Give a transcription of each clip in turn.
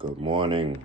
Good morning.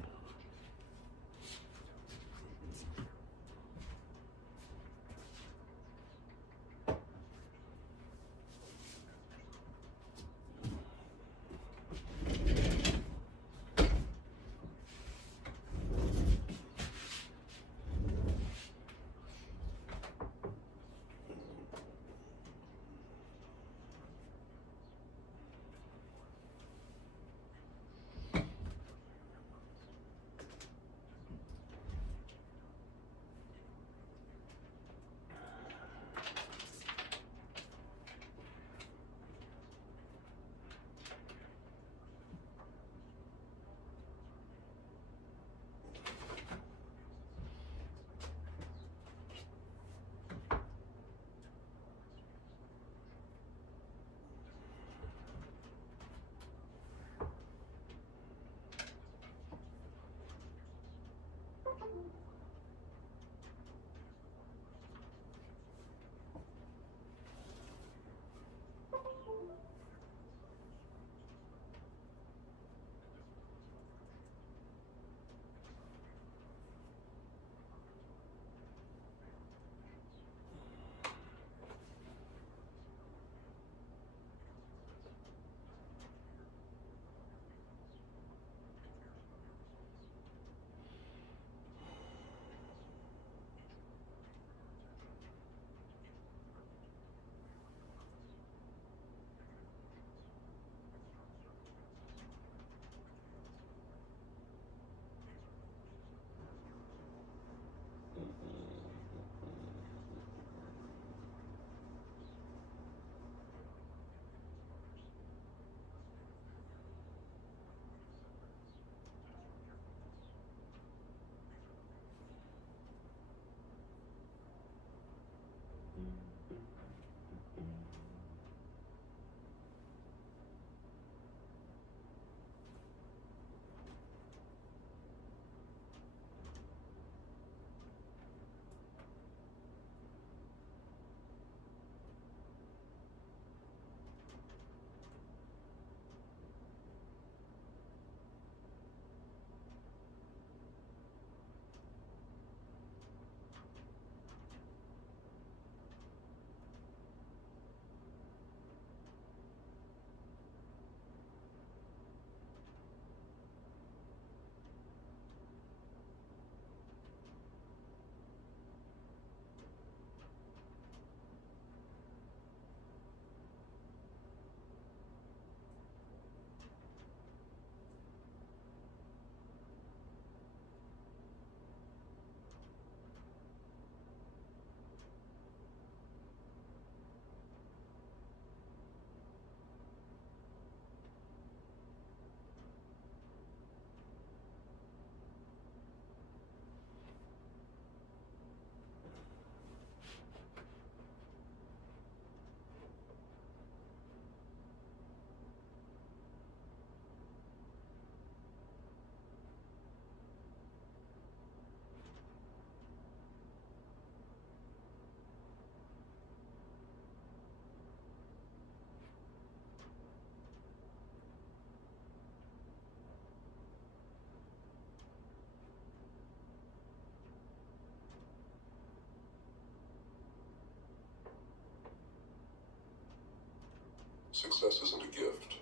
Success isn't a gift.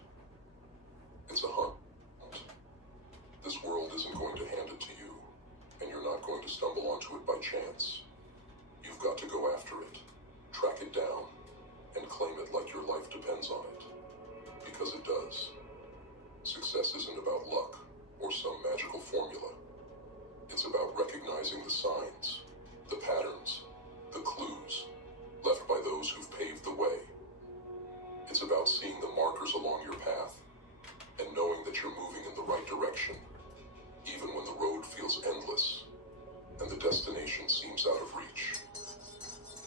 It's a hunt. This world isn't going to hand it to you, and you're not going to stumble onto it by chance. You've got to go after it, track it down, and claim it like your life depends on it. Because it does. Success isn't about luck or some magical formula. It's about recognizing the signs, the patterns, the clues left by those who've paved the way. It's about seeing the markers along your path and knowing that you're moving in the right direction, even when the road feels endless and the destination seems out of reach.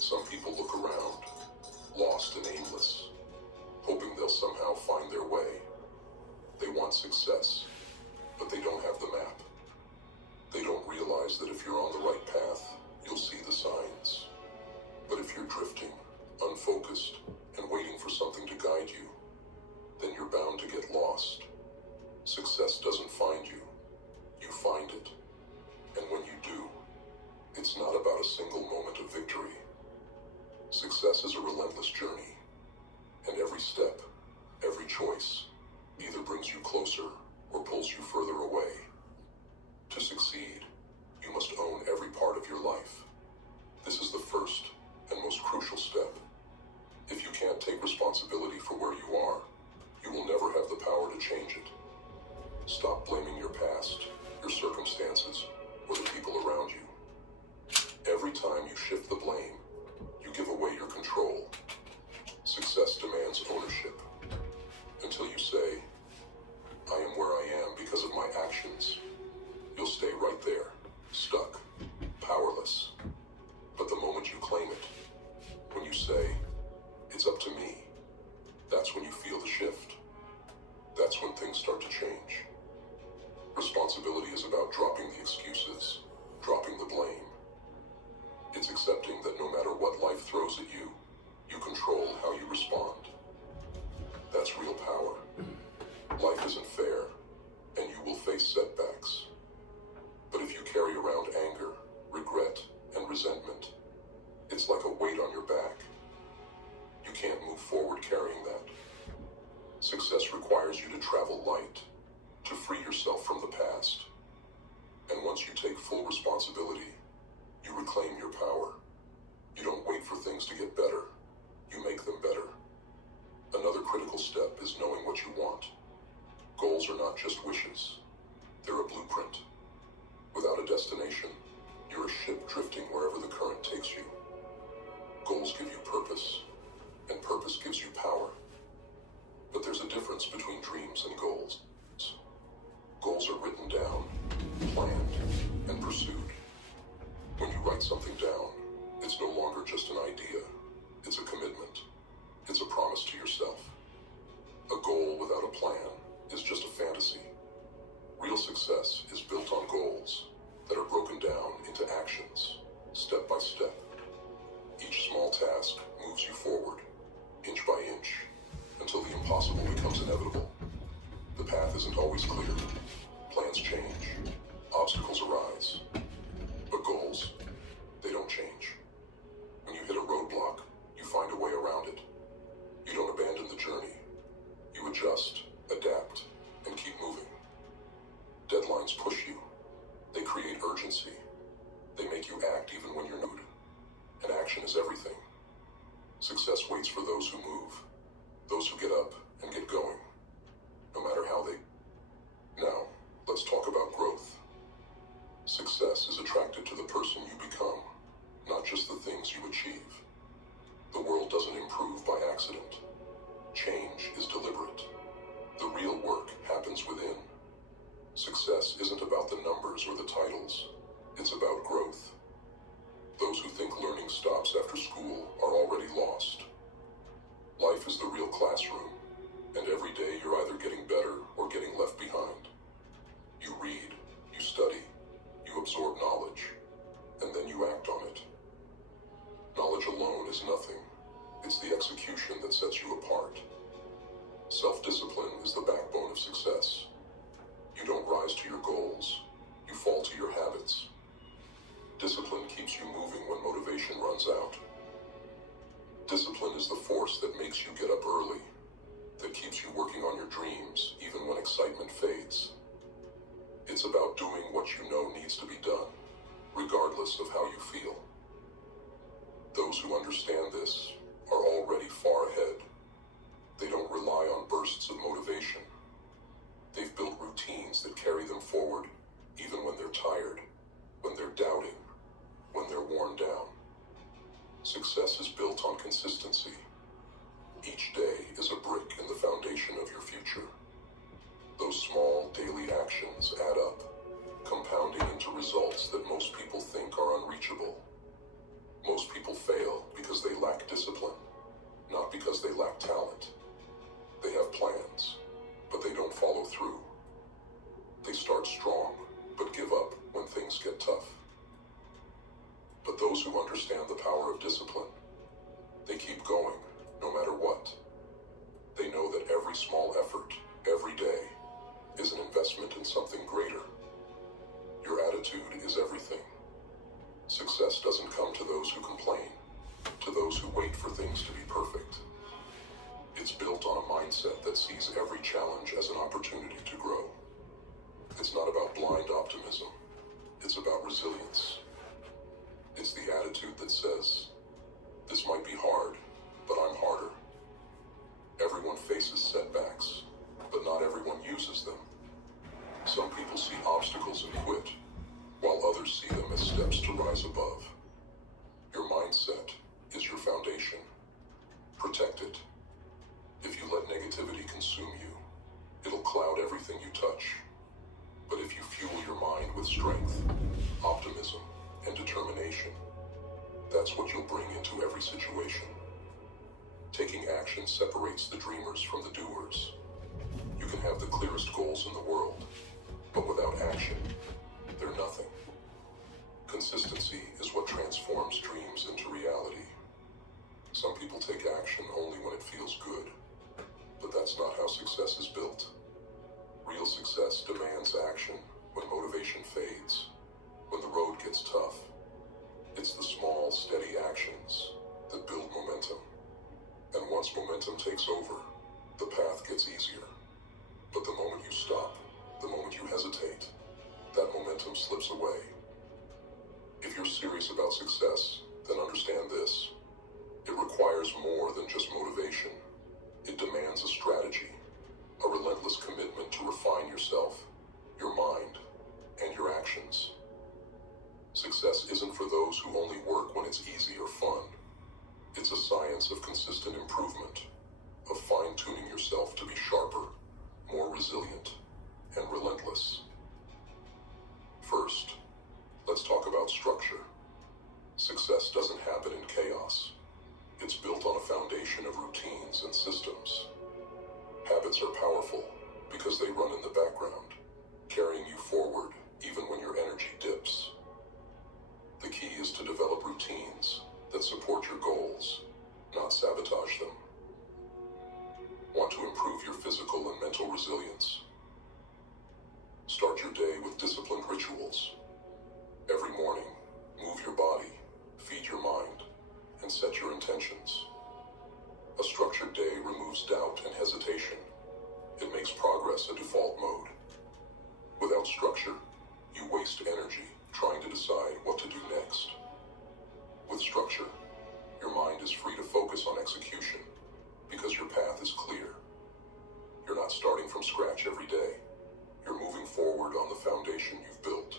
Some people look around, lost and aimless, hoping they'll somehow find their way. They want success, but they don't have the map. They don't realize that if you're on the right path, you'll see the signs. But if you're drifting, unfocused, and waiting for something to guide you, then you're bound to get lost. Success doesn't find you, You find it. And when you do, it's not about a single moment of victory. Success is a relentless journey, and every step, every choice, either brings you closer or pulls you further away. To succeed, you must own every part of your life. This is the first and most crucial step. If you can't take responsibility for where you are, you will never have the power to change it. Stop blaming your past, your circumstances, or the people around you. Every time you shift the blame, you give away your control. Success demands ownership. Until you say, I am where I am because of my actions, you'll stay right there, stuck, powerless. But the moment you claim it, when you say, it's up to me, that's when you feel the shift. That's when things start to change. Responsibility is about dropping the excuses, dropping the blame. It's accepting that no matter what life throws at you, you control how you respond. That's real power. Life isn't fair, and you will face setbacks. But if you carry around anger, regret, and resentment, it's like a weight on your back. You can't move forward carrying that. Success requires you to travel light, to free yourself from the past. And once you take full responsibility, you reclaim your power. You don't wait for things to get better. You make them better. Another critical step is knowing what you want. Goals are not just wishes. They're a blueprint. Without a destination, you're a ship drifting wherever the current takes you. Goals give you purpose, and purpose gives you power. But there's a difference between dreams and goals. Goals are written down, planned, and pursued. When you write something down, it's no longer just an idea. It's a commitment. It's a promise to yourself. A goal without a plan is just a fantasy. Real success is built on goals that are broken down into actions, step by step. Each small task moves you forward, inch by inch, until the impossible becomes inevitable. The path isn't always clear. Plans change. Obstacles arise. But goals, they don't change. When you hit a roadblock, you find a way around it. You don't abandon the journey. You adjust, adapt, and keep moving. Deadlines push you. They create urgency. They make you act even when you're nude. And action is everything. Success waits for those who move, those who get up and get going, no matter how they... Now, let's talk about growth. Success is attracted to the person you become, not just the things you achieve. The world doesn't improve by accident. Change is deliberate. The real work happens within. Success isn't about the numbers or the titles. It's about growth. Those who think learning stops after school are already lost. Life is the real classroom, and every day you're either getting better or getting left behind. You read, you study, you absorb knowledge, and then you act on it. Knowledge alone is nothing. It's the execution that sets you apart. Self-discipline is the backbone of success. You don't rise to your goals. You fall to your habits. Discipline keeps you moving when motivation runs out. Discipline is the force that makes you get up early, that keeps you working on your dreams even when excitement fades. It's about doing what you know needs to be done, regardless of how you feel. Those who understand this are already far ahead. They don't rely on bursts of motivation. They've built routines that carry them forward, even when they're tired, when they're doubting, when they're worn down. Success is built on consistency. Each day is a brick in the foundation of your future. Those small daily actions add up, compounding into results that most people think are unreachable. Most people fail because they lack discipline, not because they lack talent. They have plans, but they don't follow through. They start strong, but give up when things get tough. But those who understand the power of discipline, they keep going, no matter what. They know that every small effort, every day, is an investment in something greater. Your attitude is everything. Success doesn't come to those who complain, to those who wait for things to be perfect. It's built on a mindset that sees every challenge as an opportunity to grow. It's not about blind optimism. It's about resilience. It's the attitude that says, this might be hard, but I'm harder. Everyone faces setbacks, but not everyone uses them. Some people see obstacles and quit, while others see them as steps to rise above. Your mindset is your foundation. Protect it. If you let negativity consume you, it'll cloud everything you touch. But if you fuel your mind with strength, optimism, and determination, that's what you'll bring into every situation. Taking action separates the dreamers from the doers. You can have the clearest goals in the world, but without action, they're nothing. Consistency is what transforms dreams into reality. Some people take action only when it feels good, but that's not how success is built. Real success demands action when motivation fades, when the road gets tough. It's the small, steady actions that build momentum. And once momentum takes over, the path gets easier. But the moment you stop, the moment you hesitate, that momentum slips away. If you're serious about success, then understand this. It requires more than just motivation. It demands a strategy, a relentless commitment to refine yourself, your mind, and your actions. Success isn't for those who only work when it's easy or fun. It's a science of consistent improvement, of fine-tuning yourself to be sharper, more resilient, and relentless. First, let's talk about structure. Success doesn't happen in chaos. It's built on a foundation of routines and systems. Habits are powerful because they run in the background, carrying you forward even when your energy dips. The key is to develop routines that support your goals, not sabotage them. Want to improve your physical and mental resilience? Start your day with disciplined rituals. Every morning, move your body, feed your mind, and set your intentions. A structured day removes doubt and hesitation. It makes progress a default mode. Without structure, you waste energy trying to decide what to do next. With structure, your mind is free to focus on execution because your path is clear. You're not starting from scratch every day. You're moving forward on the foundation you've built.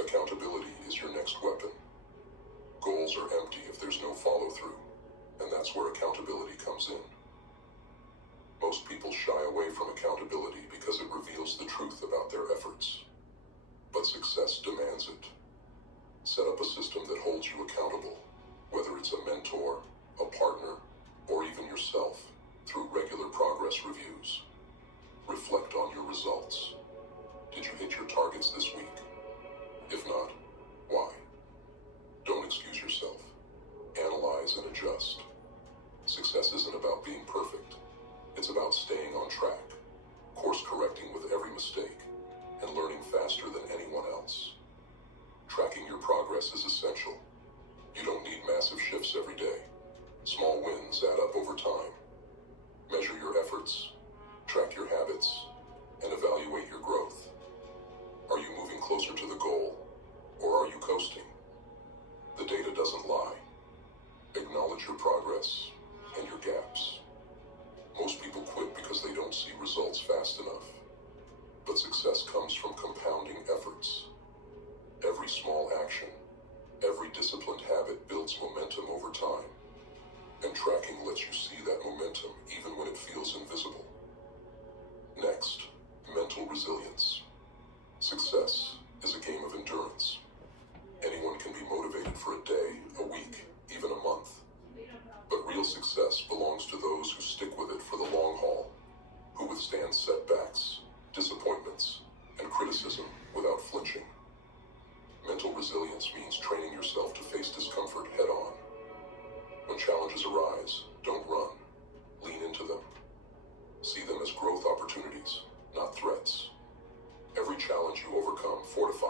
Accountability is your next weapon. Goals are empty if there's no follow-through, and that's where accountability comes in. Most people shy away from accountability because it reveals the truth about their efforts. But success demands it. Set up a system that holds you accountable, whether it's a mentor, a partner, or even yourself, through regular progress reviews. Reflect on your results. Did you hit your targets this week? If not, why? Don't excuse yourself. Analyze and adjust. Success isn't about being perfect. It's about staying on track, course correcting with every mistake, and learning faster than anyone else. Tracking your progress is essential. You don't need massive shifts every day. Small wins add up over time. Measure your efforts, track your habits, and evaluate your growth. Are you moving closer to the goal, or are you coasting? The data doesn't lie. Acknowledge your progress and your gaps. Most people quit because they don't see results fast enough. But success comes from compounding efforts. Every small action, every disciplined habit builds momentum over time. And tracking lets you see that momentum even when it feels invisible. Next, mental resilience. Success is a game of endurance. Anyone can be motivated for a day, a week, even a month. But real success belongs to those who stick with it for the long haul, who withstand setbacks, disappointments, and criticism without flinching. Mental resilience means training yourself to face discomfort head-on. When challenges arise, don't run. Lean into them. See them as growth opportunities, not threats. Every challenge you overcome fortifies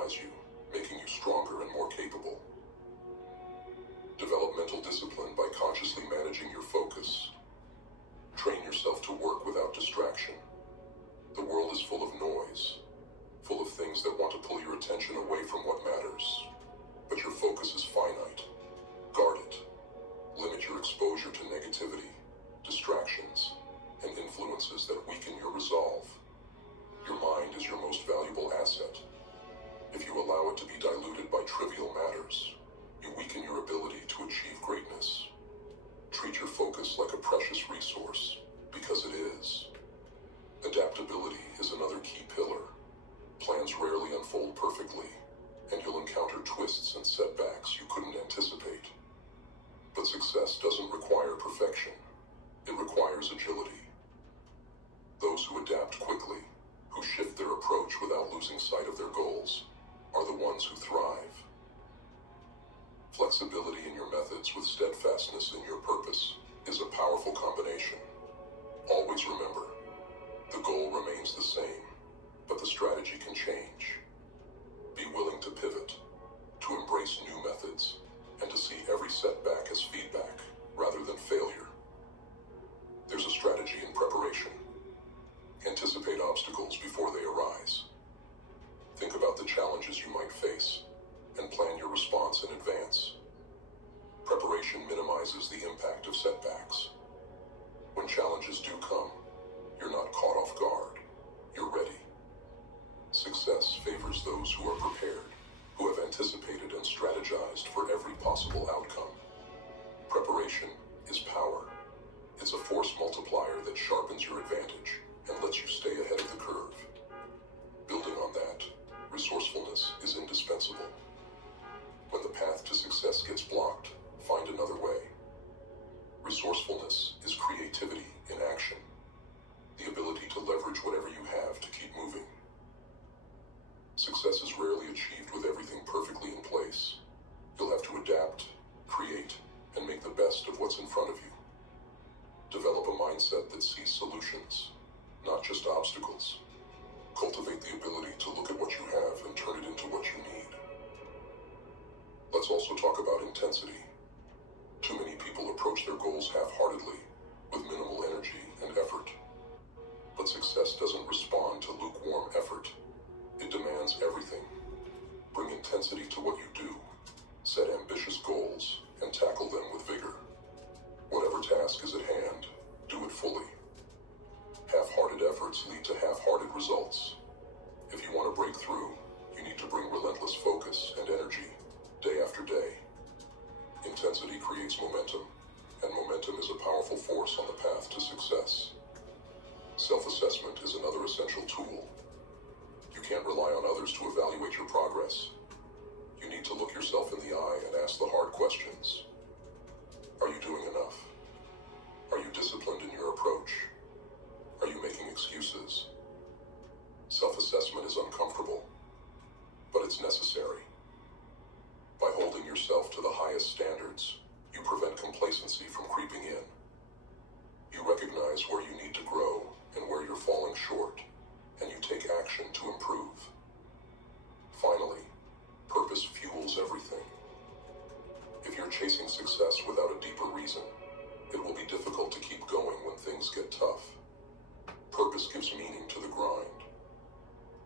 yourself to work without distraction. The world is full of noise, full of things that want to pull your attention away from what matters. But your focus is finite. Guard it. Limit your exposure to negativity, distractions, and influences that weaken your resolve. Your mind is your most valuable asset. If you allow it to be diluted by trivial matters, you weaken your ability to achieve greatness. Treat your focus like a precious resource, because it is. Adaptability is another key pillar. Plans rarely unfold perfectly, and you'll encounter twists and setbacks you couldn't anticipate. But success doesn't require perfection. It requires agility. Those who adapt quickly, who shift their approach without losing sight of their goals, are the ones who thrive. Flexibility in your methods with steadfastness in your purpose is a powerful combination. Always remember, the goal remains the same, but the strategy can change. Be willing to pivot, to embrace new methods, and to see every setback as feedback rather than failure. There's a strategy in preparation. Anticipate obstacles before they arise. Think about the challenges you might face and plan your response in advance. Preparation minimizes the impact of setbacks. When challenges do come, you're not caught off guard. You're ready. Success favors those who are prepared, who have anticipated and strategized for every possible outcome. Preparation is power. It's a force multiplier that sharpens your advantage and lets you stay ahead of the curve. Building on that, resourcefulness is indispensable. When the path to success gets blocked, find another way. Resourcefulness is creativity in action, the ability to leverage whatever you have to keep moving. Success is rarely achieved with everything perfectly in place. You'll have to adapt, create, and make the best of what's in front of you. Develop a mindset that sees solutions, not just obstacles. Cultivate the ability to look at what you have and turn it into what you need. Let's also talk about intensity. Too many people approach their goals half-heartedly, with minimal energy and effort. But success doesn't respond to lukewarm effort. It demands everything. Bring intensity to what you do. Set ambitious goals and tackle them with vigor. Whatever task is at hand, do it fully. Half-hearted efforts lead to half-hearted results. If you want to break through, you need to bring relentless focus and energy, day after day. Intensity creates momentum, and momentum is a powerful force on the path to success. Self-assessment is another essential tool. You can't rely on others to evaluate your progress. You need to look yourself in the eye and ask the hard questions. Are you doing enough? Are you disciplined in your approach? Are you making excuses? Self-assessment is uncomfortable, but it's necessary. By holding yourself to the highest standards, you prevent complacency from creeping in. You recognize where you need to grow and where you're falling short, and you take action to improve. Finally, purpose fuels everything. If you're chasing success without a deeper reason, it will be difficult to keep going when things get tough. Purpose gives meaning to the grind.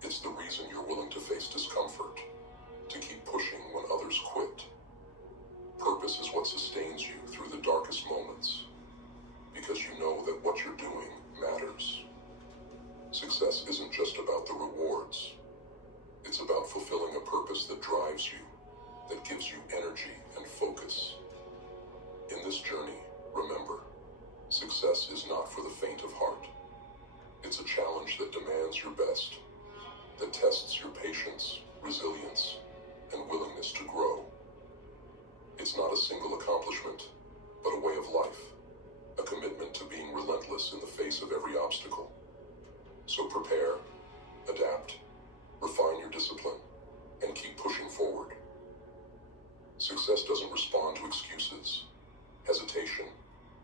It's the reason you're willing to face discomfort, to keep pushing when others quit. Purpose is what sustains you through the darkest moments, because you know that what you're doing matters. Success isn't just about the rewards. It's about fulfilling a purpose that drives you, that gives you energy and focus. In this journey, remember, success is not for the faint of heart. It's a challenge that demands your best, that tests your patience, resilience, and willingness to grow. It's not a single accomplishment, but a way of life, a commitment to being relentless in the face of every obstacle. So prepare, adapt, refine your discipline, and keep pushing forward. Success doesn't respond to excuses, hesitation,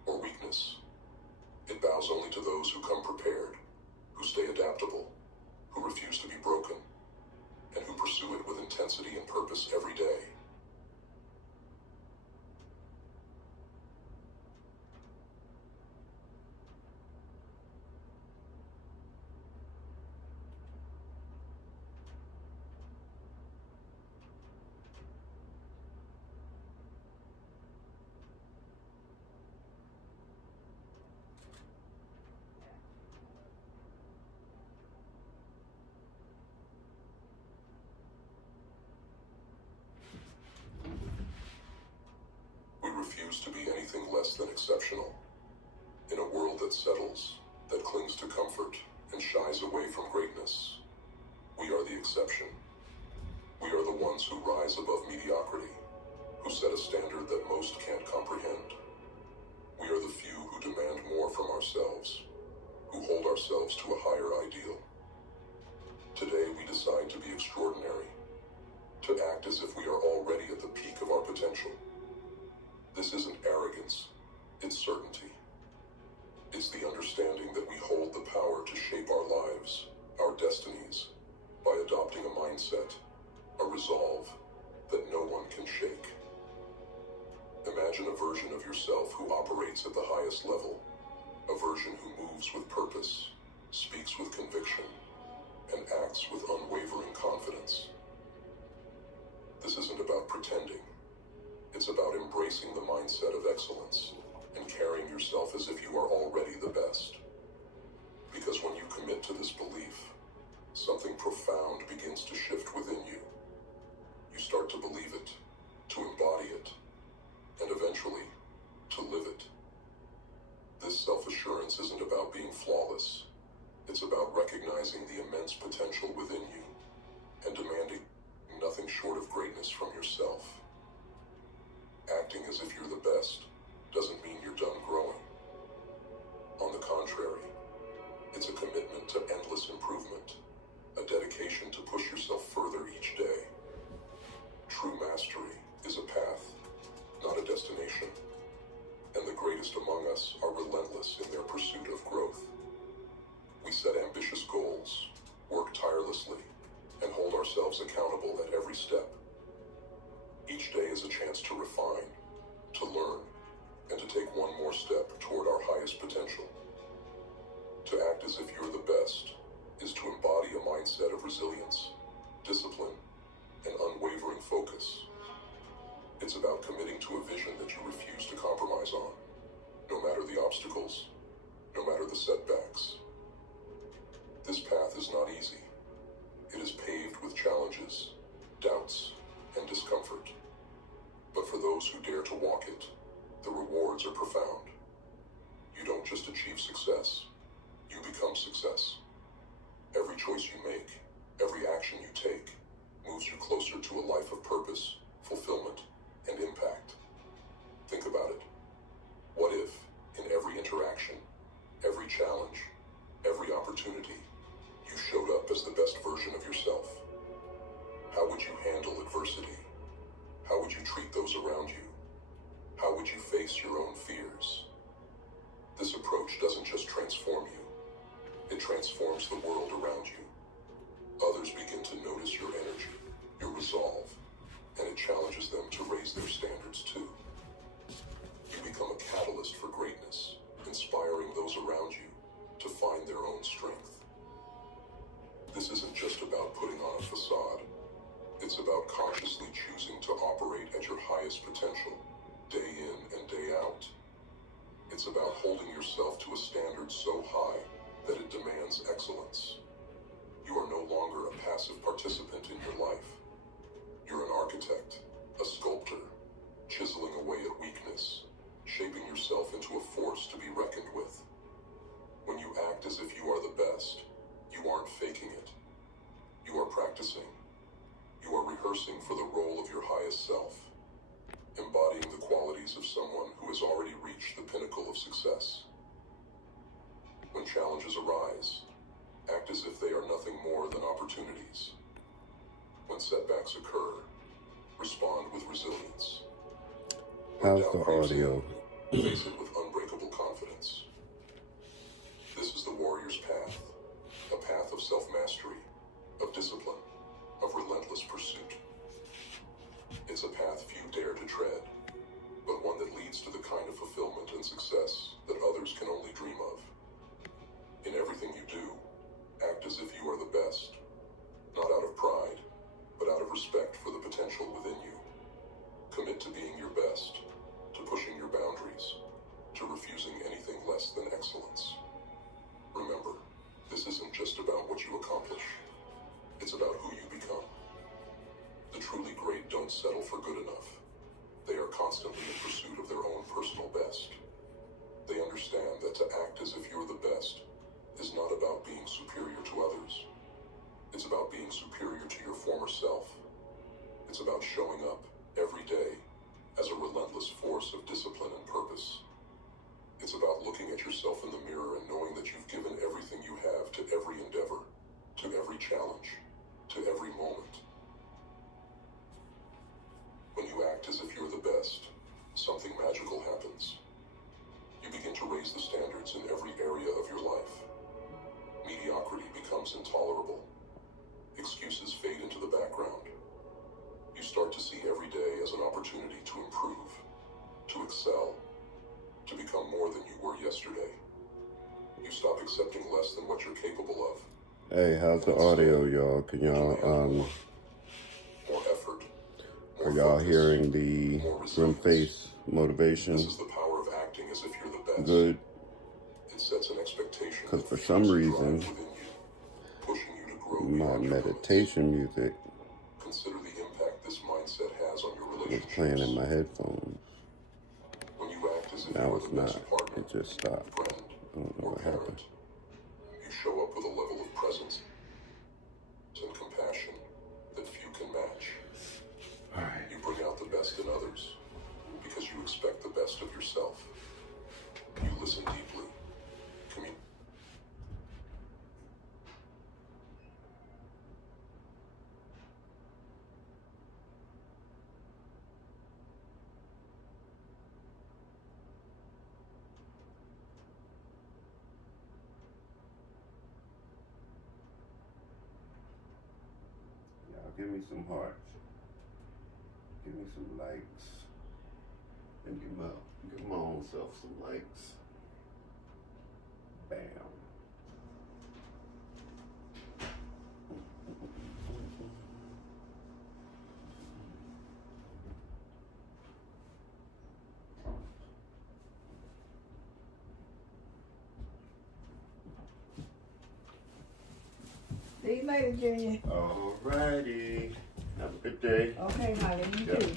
or weakness. It bows only to those who come prepared, who stay adaptable, who refuse to be broken, and who pursue it with intensity and purpose every day. refuse to be anything less than exceptional. In a world that settles, that clings to comfort, and shies away from greatness, we are the exception. We are the ones who rise above mediocrity, who set a standard that most can't comprehend. We are the few who demand more from ourselves, who hold ourselves to a higher ideal. Today we decide to be extraordinary, to act as if we are already at the peak of our potential. This isn't arrogance, it's certainty. It's the understanding that we hold the power to shape our lives, our destinies, by adopting a mindset, a resolve that no one can shake. Imagine a version of yourself who operates at the highest level, a version who moves with purpose, speaks with conviction, and acts with unwavering confidence. This isn't about pretending. It's about embracing the mindset of excellence and carrying yourself as if you are already the best. Because when you commit to this belief, something profound begins to shift within you. You start to believe it, to embody it, and eventually, to live it. This self-assurance isn't about being flawless. It's about recognizing the immense potential within you and demanding nothing short of greatness from yourself. Acting as if you're the best doesn't mean you're done growing. On the contrary, it's a commitment to endless improvement, a dedication to push yourself further each day. True mastery is a path, not a destination, and the greatest among us are relentless in their pursuit of growth. We set ambitious goals, work tirelessly, and hold ourselves accountable at every step. Each day is a chance to refine, to learn, and to take one more step toward our highest potential. To act as if you're the best is to embody a mindset of resilience, discipline, and unwavering focus. It's about committing to a vision that you refuse to compromise on, no matter the obstacles, no matter the setbacks. This path is not easy. It is paved with challenges, doubts, and discomfort. But for those who dare to walk it, the rewards are profound. You don't just achieve success, you become success. Every choice you make, every action you take, moves you closer to a life of purpose, fulfillment, and impact. Think about it. What if, in every interaction, every challenge, every opportunity, you showed up as the best version of yourself? How would you handle adversity? How would you treat those around you? How would you face your own fears? This approach doesn't just transform you, it transforms the world around you. Others begin to notice your energy, your resolve, and it challenges them to raise their standards too. You become a catalyst for greatness, inspiring those around you to find their own strength. This isn't just about putting on a facade. It's about consciously choosing to operate at your highest potential, day in and day out. It's about holding yourself to a standard so high that it demands excellence. You are no longer a passive participant in your life. You're an architect, a sculptor, chiseling away at weakness, shaping yourself into a force to be reckoned with. When you act as if you are the best, you aren't faking it. You are practicing. You are rehearsing for the role of your highest self, embodying the qualities of someone who has already reached the pinnacle of success. When challenges arise, act as if they are nothing more than opportunities. When setbacks occur, respond with resilience. When How's doubt the creeps audio? in, face it with unbreakable confidence. This is the warrior's path, a path of self-mastery, of discipline, of relentless pursuit. It's a path few dare to tread, but one that leads to the kind of fulfillment and success that others can only dream of. In everything you do, act as if you are the best, not out of pride, but out of respect for the potential within you. Commit to being your best, to pushing your boundaries, to refusing anything less than excellence. Remember, this isn't just about what you accomplish. It's about who you become. The truly great don't settle for good enough. They are constantly in pursuit of their own personal best. They understand that to act as if you're the best is not about being superior to others. It's about being superior to your former self. It's about showing up every day as a relentless force of discipline and purpose. It's about looking at yourself in the mirror and knowing that you've given everything you have to every endeavor, to every challenge, to every moment. When you act as if you're the best, something magical happens. You begin to raise the standards in every area of your life. Mediocrity becomes intolerable. Excuses fade into the background. You start to see every day as an opportunity to improve, to excel, to become more than you were yesterday. You stop accepting less than what you're capable of. Hey, how's the audio, y'all? Can y'all, more effort, are y'all hearing the Grimface Motivation? This is the power of acting as if you're the best. Good. It sets an expectation. Because for some reason, pushing you to grow my meditation music Consider the impact this mindset has on your was relationships. playing in my headphones. When you act as if Now you are it's the not. best partner, It just stopped. friend, I don't know or what parent, happened. you show up with a level of presence and compassion that few can match. All right. You bring out the best in others because you expect the best of yourself. You listen deeply. Y'all give me some hearts. Give me some likes. And give my own self some likes. Bam. See you later, Junior. Alrighty. Have a good day. Okay, honey, you Yep. too.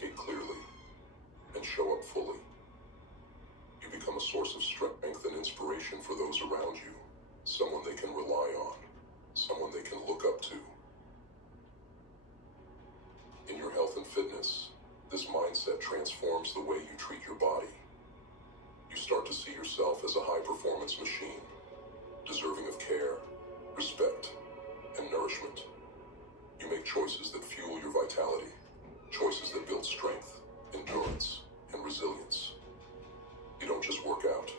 communicate clearly, and show up fully. You become a source of strength and inspiration for those around you, someone they can rely on, someone they can look up to. In your health and fitness, this mindset transforms the way you treat your body. You start to see yourself as a high-performance machine, deserving of care, respect, and nourishment. You make choices that fuel your vitality, choices that build strength, endurance, and resilience. You don't just work out,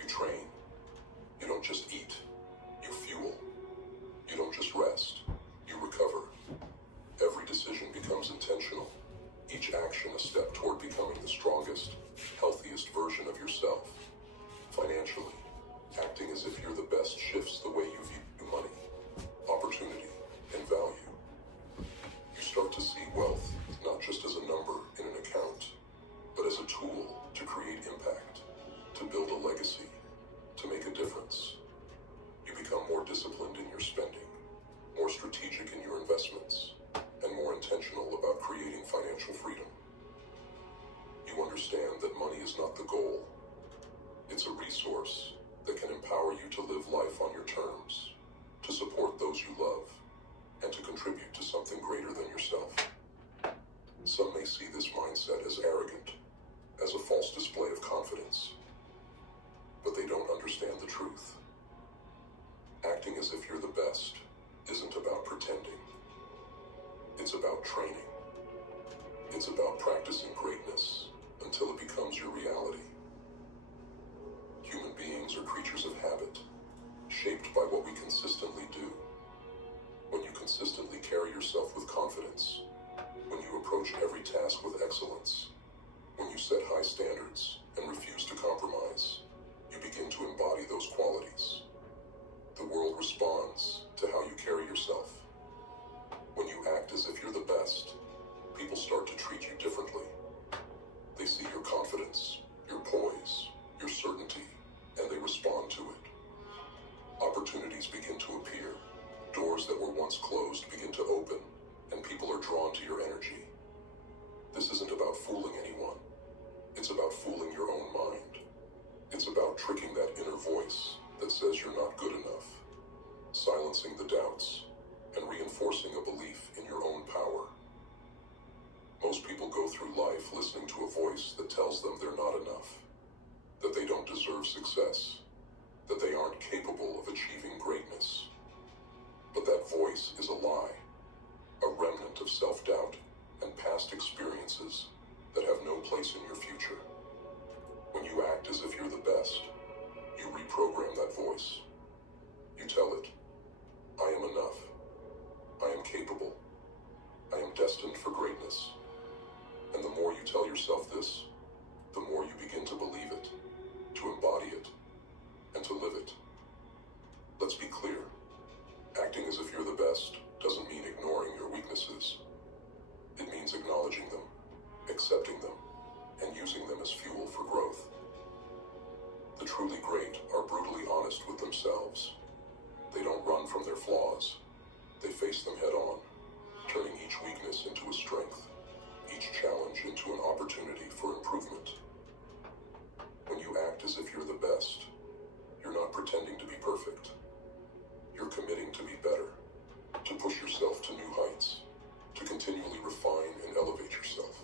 you train. You don't just eat, you fuel. You don't just rest, you recover. Every decision becomes intentional, each action a step toward becoming the strongest, healthiest version of yourself. Financially, acting as if you're the best shifts the way you view money, opportunity, and value. You start to see wealth not just as a number in an account, but as a tool to create impact, to build a legacy, to make a difference. You become more disciplined in your spending, more strategic in your investments, and more intentional about creating financial freedom. You understand that money is not the goal. It's a resource that can empower you to live life on your terms, to support those you love, and to contribute to something greater than yourself. Some may see this mindset as arrogant, as a false display of confidence, but they don't understand the truth. Acting as if you're the best isn't about pretending. It's about training. It's about practicing greatness until it becomes your reality. Human beings are creatures of habit, shaped by what we consistently do. When you consistently carry yourself with confidence, when you approach every task with excellence, when you set high standards and refuse to compromise, you begin to embody those qualities. The world responds to how you carry yourself. When you act as if you're the best, people start to treat you differently. They see your confidence, your poise, your certainty, and they respond to it. Opportunities begin to appear. Doors that were once closed begin to open, and people are drawn to your energy. This isn't about fooling anyone. It's about fooling your own mind. It's about tricking that inner voice that says you're not good enough, silencing the doubts, and reinforcing a belief in your own power. Most people go through life listening to a voice that tells them they're not enough, that they don't deserve success, that they aren't capable of achieving greatness. But that voice is a lie, a remnant of self-doubt and past experiences that have no place in your future. When you act as if you're the best, you reprogram that voice. You tell it, I am enough. I am capable. I am destined for greatness. And the more you tell yourself this, the more you begin to believe it, to embody it, and to live it. Let's be clear. Acting as if you're the best doesn't mean ignoring your weaknesses. It means acknowledging them, accepting them, and using them as fuel for growth. The truly great are brutally honest with themselves. They don't run from their flaws. They face them head on, turning each weakness into a strength, each challenge into an opportunity for improvement. When you act as if you're the best, you're not pretending to be perfect. You're committing to be better, to push yourself to new heights, to continually refine and elevate yourself.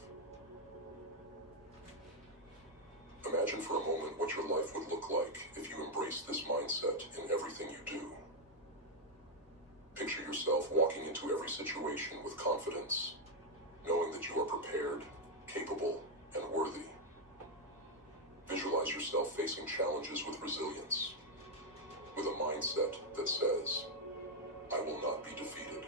Imagine for a moment what your life would look like if you embraced this mindset in everything you do. Picture yourself walking into every situation with confidence, knowing that you are prepared, capable, and worthy. Visualize yourself facing challenges with resilience, with a mindset that says, I will not be defeated.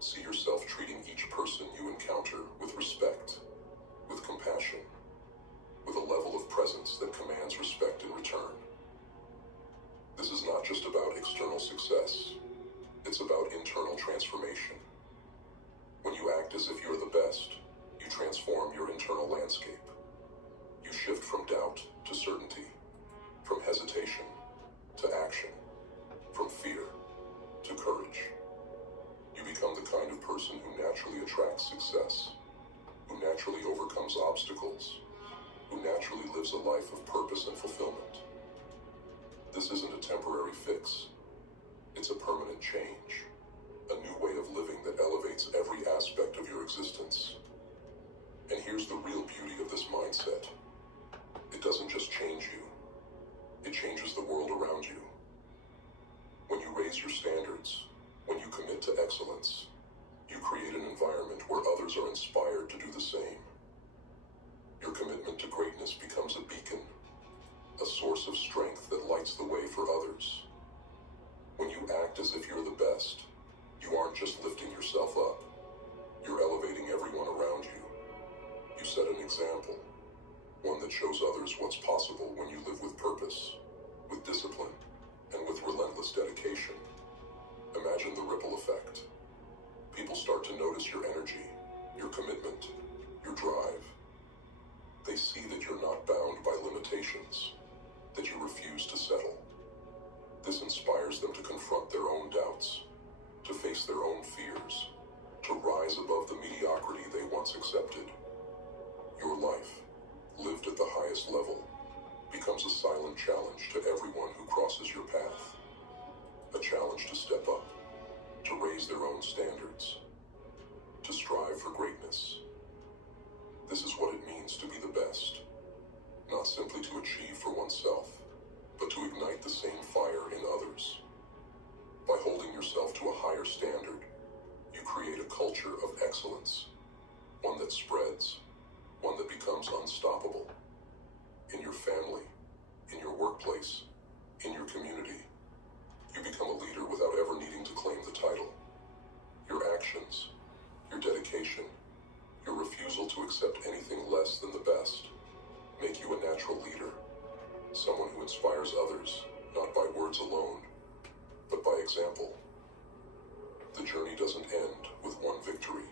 See yourself treating each person you encounter with respect, with compassion, with a level of presence that commands respect in return. This is not just about external success. It's about internal transformation. When you act as if you're the best, you transform your internal landscape. You shift from doubt to certainty, from hesitation to action, from fear to courage. You become the kind of person who naturally attracts success, who who naturally overcomes obstacles, who naturally lives a life of purpose and fulfillment. This isn't a temporary fix. It's a permanent change, a new way of living that elevates every aspect of your existence. And here's the real beauty of this mindset. It doesn't just change you, it changes the world around you. When you raise your standards, when you commit to excellence, you create an environment where others are inspired to do the same. Your commitment to greatness becomes a beacon, a source of strength that lights the way for others. When you act as if you're the best, you aren't just lifting yourself up, you're elevating everyone around you. You set an example, one that shows others what's possible when you live with purpose, with discipline, and with relentless dedication. Imagine the ripple effect. People start to notice your energy, your commitment, your drive. They see that you're not bound by limitations, that you refuse to settle. This inspires them to confront their own doubts, to face their own fears, to rise above the mediocrity they once accepted. Your life, lived at the highest level, becomes a silent challenge to everyone who crosses your path. A challenge to step up, to raise their own standards, to strive for greatness. This is what it means to be the best, not simply to achieve for oneself, but to ignite the same fire in others. By holding yourself to a higher standard, you create a culture of excellence, one that spreads, one that becomes unstoppable. In your family, in your workplace, in your community, you become a leader without ever needing to claim the title. Your actions, your dedication, your refusal to accept anything less than the best make you a natural leader, someone who inspires others, not by words alone, but by example. The journey doesn't end with one victory.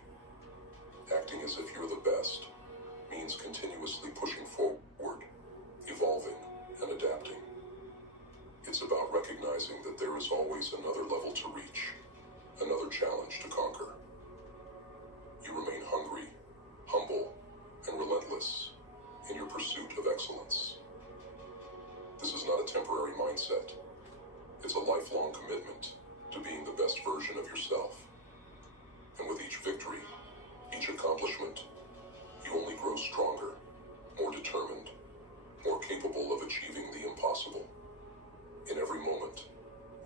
Acting as if you're the best means continuously pushing forward, evolving, and adapting. It's about recognizing that there is always another level to reach, another challenge to conquer. You remain hungry, humble, and relentless in your pursuit of excellence. This is not a temporary mindset. It's a lifelong commitment to being the best version of yourself. And with each victory, each accomplishment, you only grow stronger, more determined, more capable of achieving the impossible. In every moment,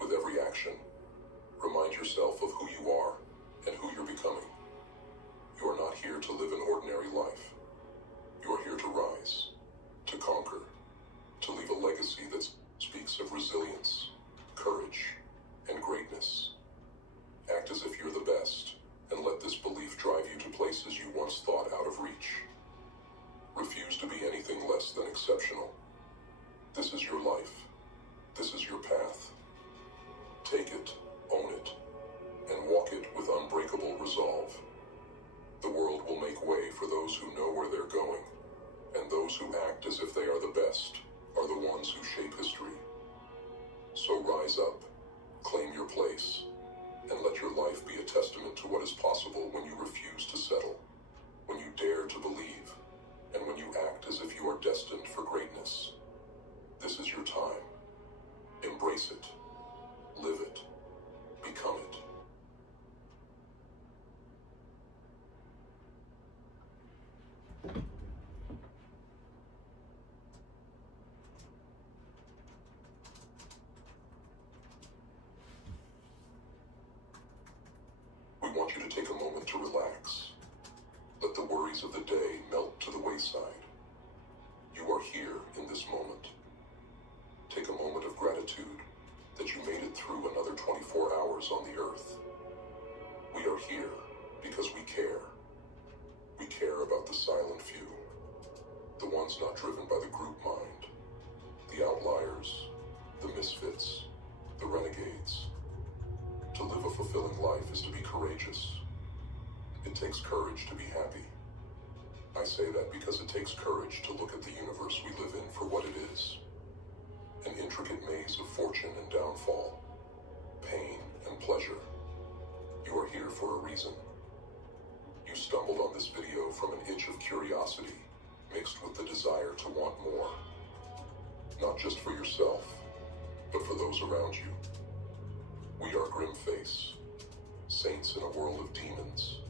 with every action, remind yourself of who you are and who you're becoming. You are not here to live an ordinary life. You are here to rise, to conquer, to leave a legacy that speaks of resilience, courage, and greatness. Act as if you're the best, and let this belief drive you to places you once thought out of reach. Refuse to be anything less than exceptional. This is your life. This is your path. Take it, own it, and walk it with unbreakable resolve. The world will make way for those who know where they're going, and those who act as if they are the best are the ones who shape history. So rise up, claim your place, and let your life be a testament to what is possible when you refuse to settle, when you dare to believe, and when you act as if you are destined for greatness. This is your time. Embrace it, live it, become it. We want you to take a moment to relax. Let the worries of the day melt to the wayside. You are here in this moment. Take a moment of gratitude that you made it through another 24 hours on the earth. We are here because we care. We care about the silent few, the ones not driven by the group mind, the outliers, the misfits, the renegades. To live a fulfilling life is to be courageous. It takes courage to be happy. I say that because it takes courage to look at the universe we live in for what it is. An intricate maze of fortune and downfall, pain and pleasure. You are here for a reason. You you stumbled on this video from an itch of curiosity mixed with the desire to want more. Not just for yourself, but for those around you. We are Grimface, saints in a world of demons.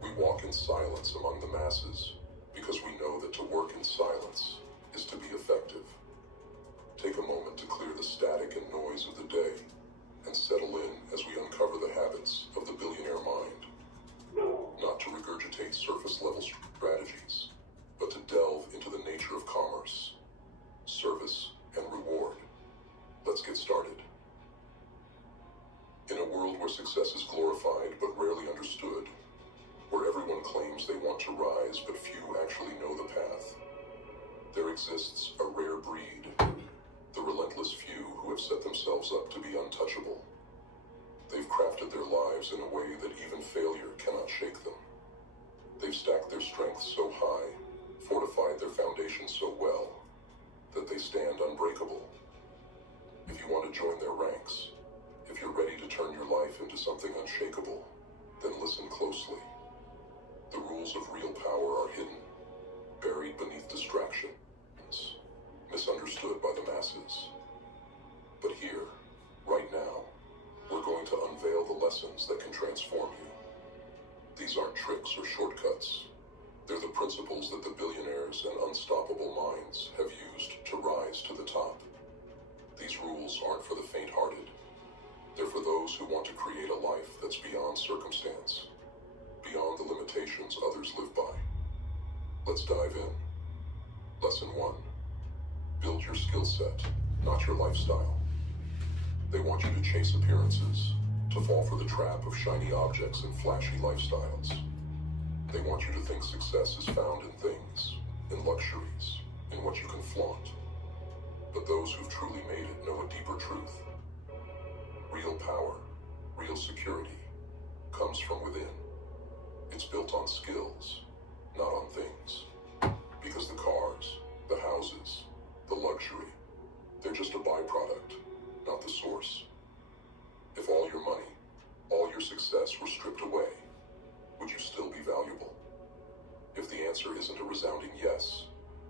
We walk in silence among the masses because we know that to work in silence is to be effective. Take a moment to clear the static and noise of the day and settle in as we uncover the habits of the billionaire mind. Not to regurgitate surface-level strategies, but to delve into the nature of commerce, service, and reward. Let's get started. In a world where success is glorified but rarely understood, where everyone claims they want to rise but few actually know the path, there exists a rare breed, the relentless few who have set themselves up to be untouchable. They've crafted their lives in a way that even failure cannot shake them. They've stacked their strength so high, fortified their foundation so well, that they stand unbreakable. If you want to join their ranks, if you're ready to turn your life into something unshakable, then listen closely. The rules of real power are hidden, buried beneath distractions, misunderstood by the masses. But here, right now, we're going to unveil the lessons that can transform you. These aren't tricks or shortcuts. They're the principles that the billionaires and unstoppable minds have used to rise to the top. These rules aren't for the faint-hearted. They're for those who want to create a life that's beyond circumstance, beyond the limitations others live by. Let's dive in. Lesson 1. Build your skill set, not your lifestyle. They want you to chase appearances, to fall for the trap of shiny objects and flashy lifestyles. They want you to think success is found in things, in luxuries, in what you can flaunt. But those who've truly made it know a deeper truth. Real power, real security, comes from within. It's built on skills, not on things. Because the cars, the houses, the luxury, they're just a byproduct, not the source. If all your money, all your success were stripped away, would you still be valuable? If the answer isn't a resounding yes,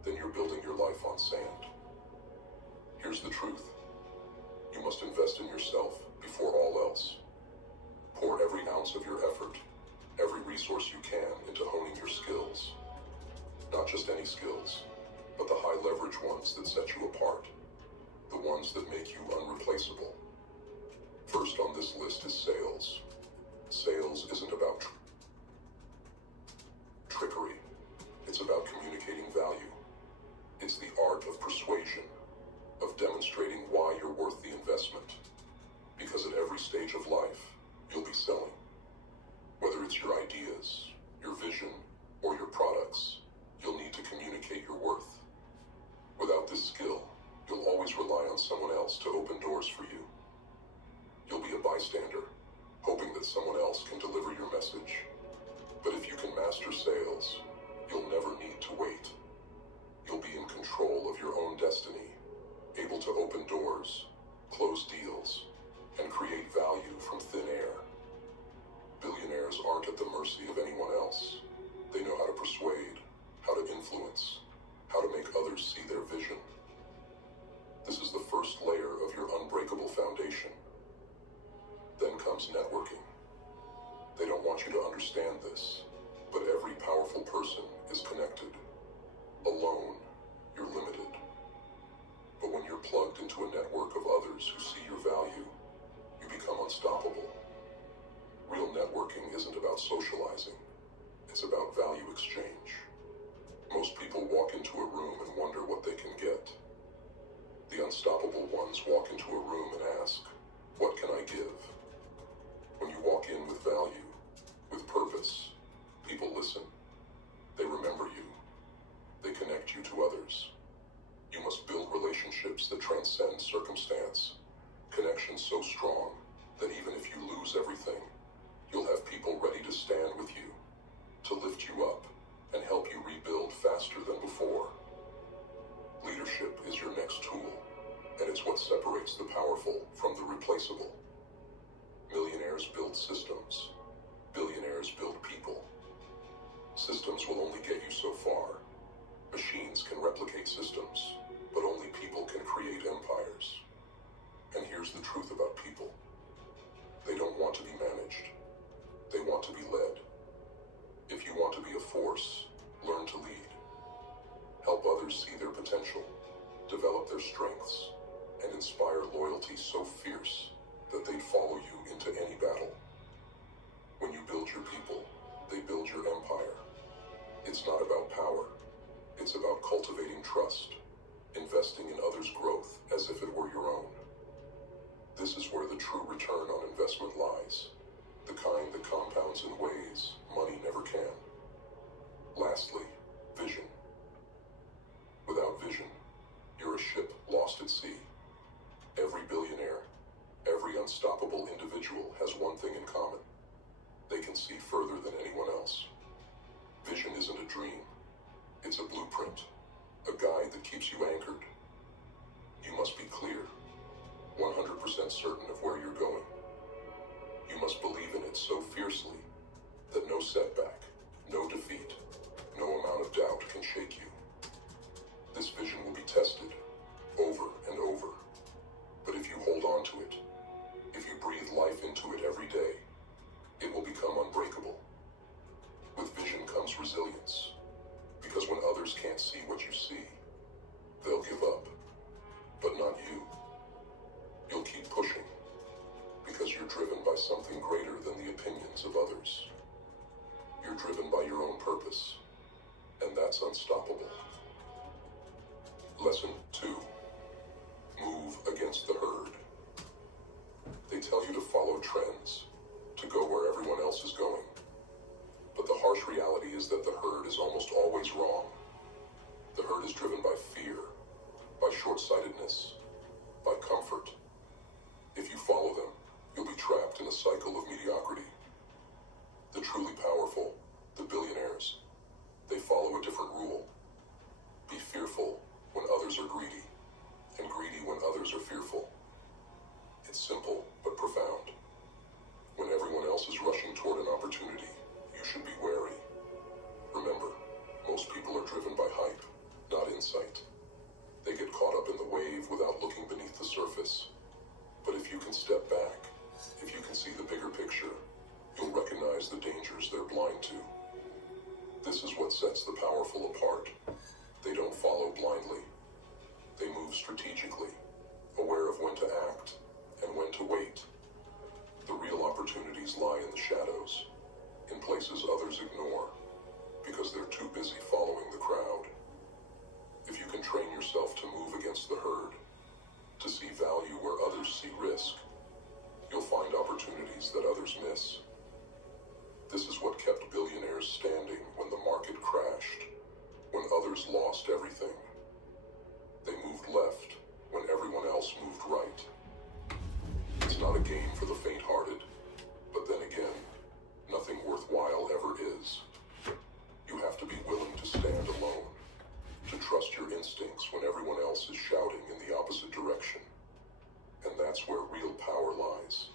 then you're building your life on sand. Here's the truth. You must invest in yourself before all else. Pour every ounce of your effort, every resource you can into honing your skills. Not just any skills, but the high leverage ones that set you apart. The ones that make you unreplaceable. First on this list is sales. Sales isn't about trickery. It's about communicating value. It's the art of persuasion, of demonstrating why you're worth the investment. Because at every stage of life, you'll be selling. Whether it's your ideas, your vision, or your products, you'll need to communicate your worth. Without this skill, you'll always rely on someone else to open doors for you. You'll be a bystander, hoping that someone else can deliver your message. But if you can master sales, you'll never need to wait. You'll be in control of your own destiny, able to open doors, close deals, and create value from thin air. Billionaires aren't at the mercy of anyone else. They know how to persuade, how to influence, how to make others see their vision. This is the first layer of your unbreakable foundation. Then comes networking. They don't want you to understand this, but every powerful person is connected. Alone, you're limited. But when you're plugged into a network of others who see your value, you become unstoppable. Real networking isn't about socializing. It's about value exchange. Most people walk into a room and wonder what they can get. The unstoppable ones walk into a room and ask, what can I give? When you walk in with value, with purpose, people listen. They remember you. They connect you to others. You must build relationships that transcend circumstance. Connections so strong that even if you lose everything, you'll have people ready to stand with you, to lift you up, and help you rebuild faster than before. Leadership is your next tool, and it's what separates the powerful from the replaceable. Millionaires build systems. Billionaires build people. systems will only get you so far. Machines can replicate systems, but only people can create empires. And here's the truth about people. They don't want to be managed. They want to be led. If you want to be a force, learn to lead. Help others see their potential, develop their strengths, and inspire loyalty so fierce that they'd follow you into any battle. When you build your people, they build your empire. It's not about power. It's about cultivating trust, investing in others' growth as if it were your own. This is where the true return on investment lies, the kind that compounds in ways money never can. Lastly, vision. Without vision, you're a ship lost at sea. Every billionaire, every unstoppable individual has one thing in common. They can see further than anyone else. Vision isn't a dream. It's a blueprint, a guide that keeps you anchored. You must be clear, 100% certain of where you're going. You must believe in it so fiercely that no setback, no defeat, no amount of doubt can shake you. This vision will be tested over and over. But if you hold on to it, if you breathe life into it every day, it will become unbreakable. With vision comes resilience, because when others can't see what you see, they'll give up, but not you. You'll keep pushing, because you're driven by something greater than the opinions of others. You're driven by your own purpose, and that's unstoppable. Lesson 2. Move against the herd. They tell you to follow trends, to go where everyone else is going. But the harsh reality is that the herd is almost always wrong. The herd is driven by fear, by short-sightedness, by comfort. If you follow them, you'll be trapped in a cycle of mediocrity. The truly powerful, the billionaires, they follow a different rule. Be fearful when others are greedy, and greedy when others are fearful. It's simple, but profound. When everyone else is rushing toward an opportunity, you should be wary. Remember, most people are driven by hype, not insight. They get caught up in the wave without looking beneath the surface. But if you can step back, if you can see the bigger picture, you'll recognize the dangers they're blind to. This is what sets the powerful apart. They don't follow blindly. They move strategically, aware of when to act and when to wait. The real opportunities lie in the shadows, in places others ignore, because they're too busy following the crowd. If you can train yourself to move against the herd, to see value where others see risk, you'll find opportunities that others miss. This is what kept billionaires standing when the market crashed, when others lost everything. They moved left when everyone else moved right. It's not a game for the faint-hearted, but then again, nothing worthwhile ever is. You have to be willing to stand alone, to trust your instincts when everyone else is shouting in the opposite direction. And that's where real power lies.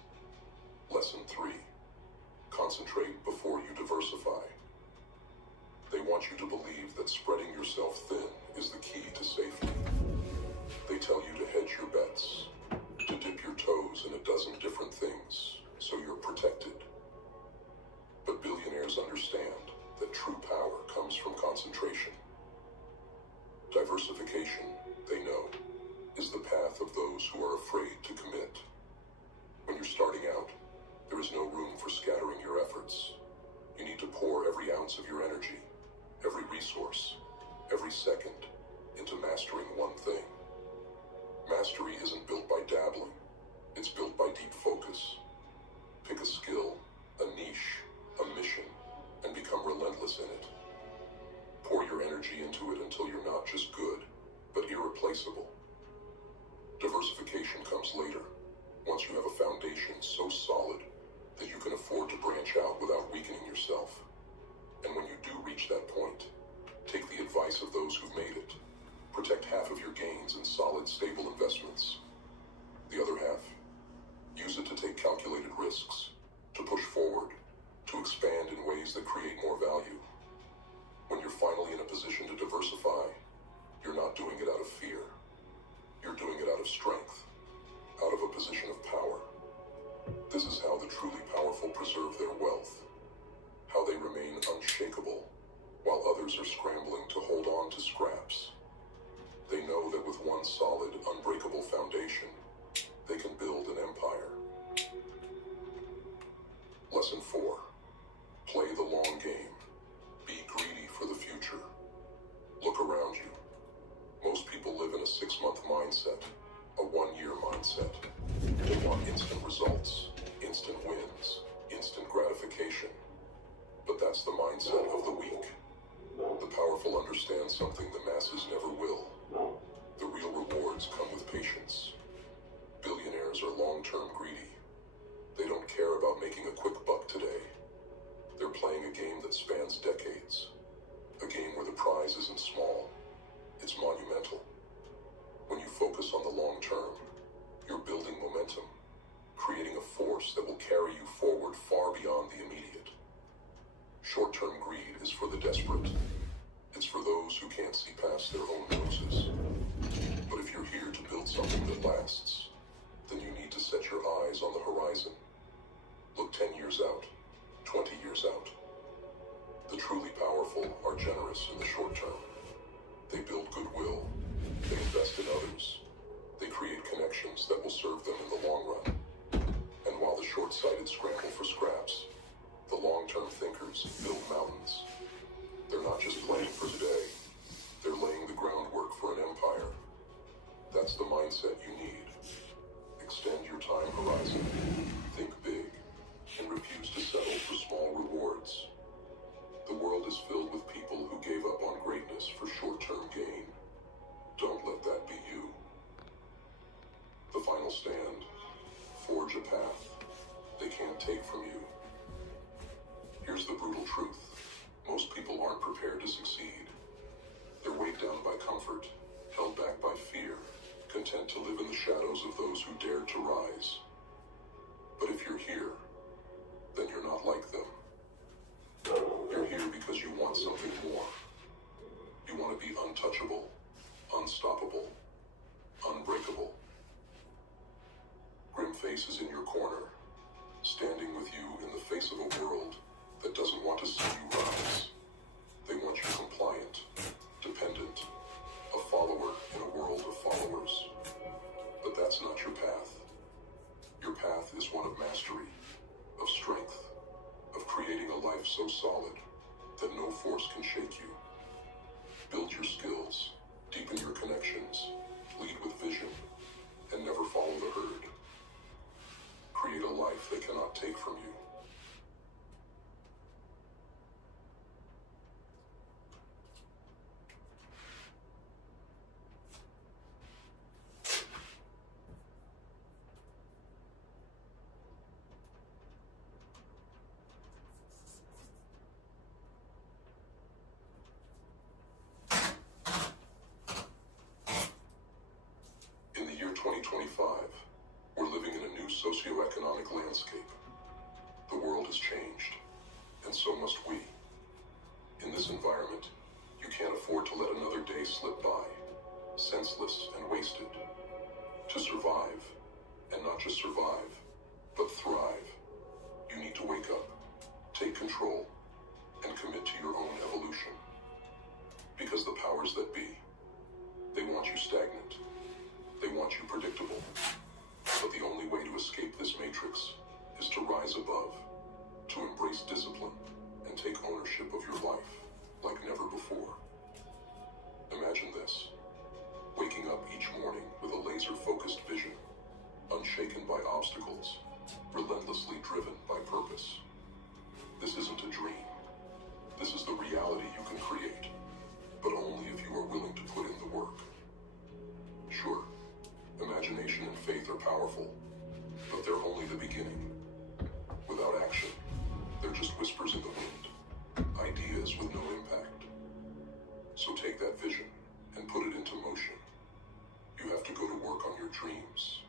Lesson 3. Concentrate before you diversify. They want you to believe that spreading yourself thin is the key to safety. They tell you to hedge your bets, to dip your toes in a dozen different things so you're protected. But billionaires understand that true power comes from concentration. Diversification, they know, is the path of those who are afraid to commit. When you're starting out, there is no room for scattering your efforts. You need to pour every ounce of your energy, every resource, every second into mastering one thing. Mastery isn't built by dabbling. It's built by deep focus. Pick a skill, a niche, a mission, and become relentless in it. Pour your energy into it until you're not just good, but irreplaceable. Diversification comes later, once you have a foundation so solid that you can afford to branch out without weakening yourself. And when you do reach that point, take the advice of those who've made it. Protect half of your gains in solid, stable investments. The other half, use it to take calculated risks, to push forward, to expand in ways that create more value. doing it out of fear. You're doing it out of strength, out of a position of power. This is how the truly powerful preserve their wealth, how they remain unshakable, while others are scrambling to hold on to scraps. They know that with one solid, unbreakable foundation, they can build an empire. Lesson 4. Play the long game. Be greedy for the future. Look around you. Most people live in a 6-month mindset, a 1-year mindset. They want instant results, instant wins, instant gratification. But that's the mindset of the weak. The powerful understand something the masses never will. The real rewards come with patience. Billionaires are long-term greedy. They don't care about making a quick buck today. They're playing a game that spans decades. A game where the prize isn't small, it's monumental. When you focus on the long term, you're building momentum, creating a force that will carry you forward far beyond the immediate. Short-term greed is for the desperate. It's for those who can't see past their own noses. But if you're here to build something that lasts, then you need to set your eyes on the horizon. Look 10 years out, 20 years out. The truly powerful are generous in the short term. They build goodwill. They invest in others. They create connections that will serve them in the long run. And while the short-sighted scramble for scraps, the long-term thinkers build mountains. They're not just playing for today. They're laying the groundwork for an empire. That's the mindset you need. Extend your time horizon. Think big. And refuse to settle for small rewards. The world is filled with people who gave up on greatness for short-term gain. Don't let that be you. The final stand. Forge a path they can't take from you. Here's the brutal truth. Most people aren't prepared to succeed. They're weighed down by comfort, held back by fear, content to live in the shadows of those who dared to rise. But if you're here, then you're not like them. You're here because you want something more. You want to be untouchable, unstoppable, unbreakable. Grimface is in your corner, standing with you in the face of a world that doesn't want to see you rise. They want you compliant, dependent, a follower in a world of followers. But that's not your path. Your path is one of mastery, of strength, of creating a life so solid that no force can shake you. Build your skills, deepen your connections, lead with vision, and never follow the herd. Create a life they cannot take from you. In the year 2025, we're living in a new socioeconomic landscape. The world has changed, and so must we. In this environment, you can't afford to let another day slip by, senseless and wasted. To survive, and not just survive, but thrive, you need to wake up, take control, and commit to your own evolution. Because the powers that be, they want you stagnant. They want you predictable. But the only way to escape this matrix is to rise above, to embrace discipline, and take ownership of your life like never before. Imagine this: waking up each morning with a laser-focused vision, unshaken by obstacles, relentlessly driven by purpose. This isn't a dream. This is the reality you can create, but only if you are willing to put in the work. Sure, imagination and faith are powerful, but they're only the beginning. Without action, they're just whispers in the wind, ideas with no impact. So take that vision and put it into motion. You have to go to work on your dreams,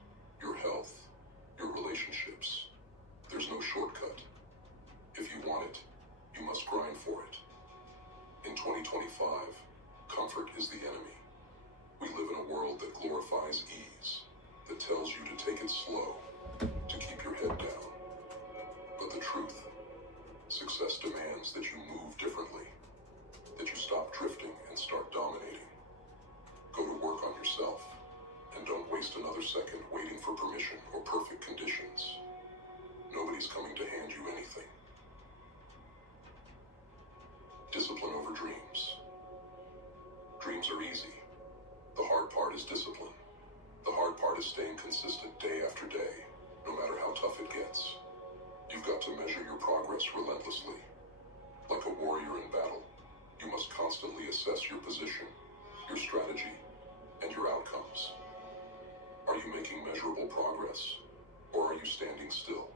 your health, your relationships. There's no shortcut. If you want it, you must grind for it. In 2025, comfort is the enemy. We live in a world that glorifies ease, that tells you to take it slow, to keep your head down. But the truth, success demands that you move differently, that you stop drifting and start dominating. Go to work on yourself, and don't waste another second waiting for permission or perfect conditions. Nobody's coming to hand you anything. Discipline over dreams. Dreams are easy. The hard part is discipline. The hard part is staying consistent day after day, no matter how tough it gets. You've got to measure your progress relentlessly. Like a warrior in battle, you must constantly assess your position, your strategy, and your outcomes. Are you making measurable progress, or are you standing still?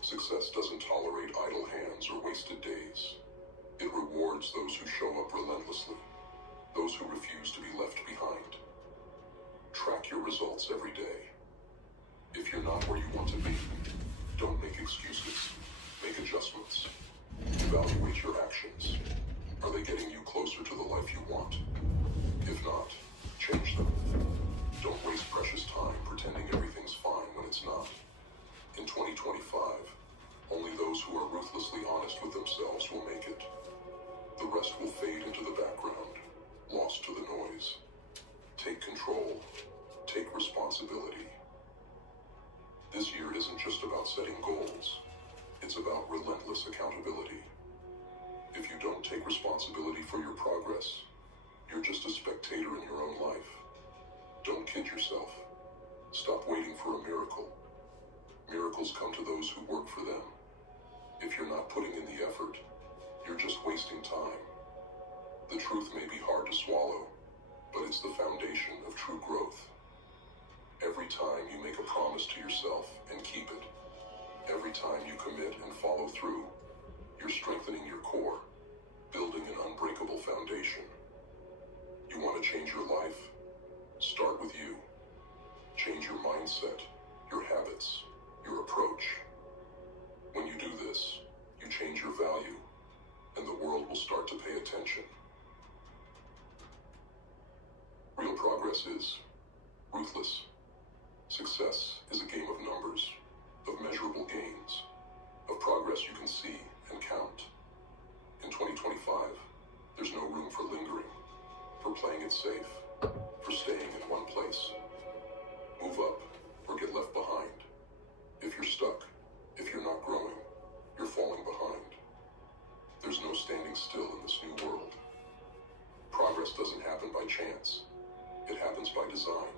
Success doesn't tolerate idle hands or wasted days. It rewards those who show up relentlessly, those who refuse to be left behind. Track your results every day. If you're not where you want to be, don't make excuses. Make adjustments. Evaluate your actions. Are they getting you closer to the life you want? If not, change them. Don't waste precious time pretending everything's fine when it's not. In 2025, only those who are ruthlessly honest with themselves will make it. The rest will fade into the background, lost to the noise. Take control. Take responsibility. This year isn't just about setting goals. It's about relentless accountability. If you don't take responsibility for your progress, you're just a spectator in your own life. Don't kid yourself. Stop waiting for a miracle. Miracles come to those who work for them. If you're not putting in the effort, you're just wasting time. The truth may be hard to swallow, but it's the foundation of true growth. Every time you make a promise to yourself and keep it, every time you commit and follow through, you're strengthening your core, building an unbreakable foundation. You want to change your life? Start with you. Change your mindset, your habits, your approach. When you do this, you change your value, and the world will start to pay attention. Real progress is ruthless. Success is a game of numbers, of measurable gains, of progress you can see and count. In 2025, there's no room for lingering, for playing it safe, for staying in one place. Move up or get left behind. If you're stuck, if you're not growing, you're falling behind. There's no standing still in this new world. Progress doesn't happen by chance. It happens by design.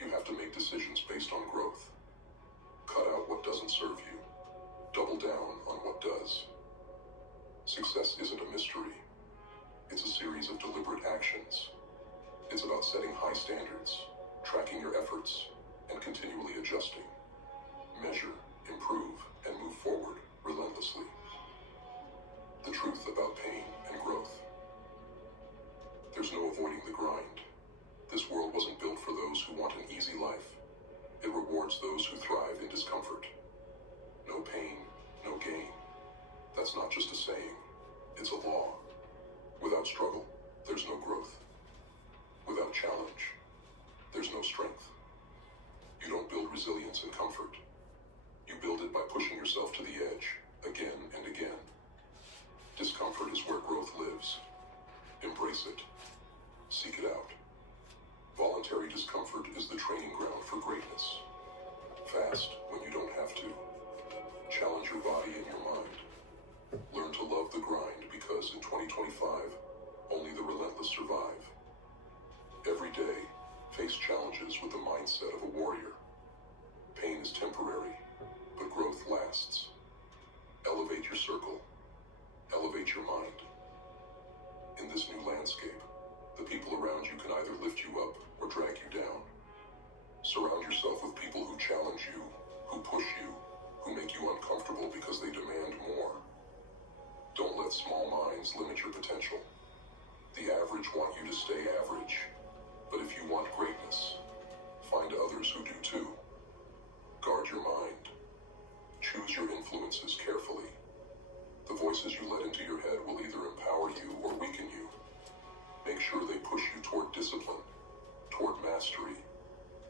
You have to make decisions based on growth. Cut out what doesn't serve you. Double down on what does. Success isn't a mystery. It's a series of deliberate actions. It's about setting high standards, tracking your efforts, and continually adjusting. Measure, improve, and move forward relentlessly. The truth about pain and growth. There's no avoiding the grind. This world wasn't built for those who want an easy life. It rewards those who thrive in discomfort. No pain, no gain. That's not just a saying. It's a law. Without struggle, there's no growth. Without challenge, there's no strength. You don't build resilience in comfort. You build it by pushing yourself to the edge, again and again. Discomfort is where growth lives. Embrace it. Seek it out. Voluntary discomfort is the training ground for greatness. Fast when you don't have to. Challenge your body and your mind. Learn to love the grind because in 2025, only the relentless survive. Every day, face challenges with the mindset of a warrior. Pain is temporary, but growth lasts. Elevate your circle. Elevate your mind. In this new landscape, the people around you can either lift you up or drag you down. Surround yourself with people who challenge you, who push you, who make you uncomfortable because they demand more. Don't let small minds limit your potential. The average want you to stay average. But if you want greatness, find others who do too. Guard your mind. Choose your influences carefully. The voices you let into your head will either empower you or weaken you. Make sure they push you toward discipline, toward mastery,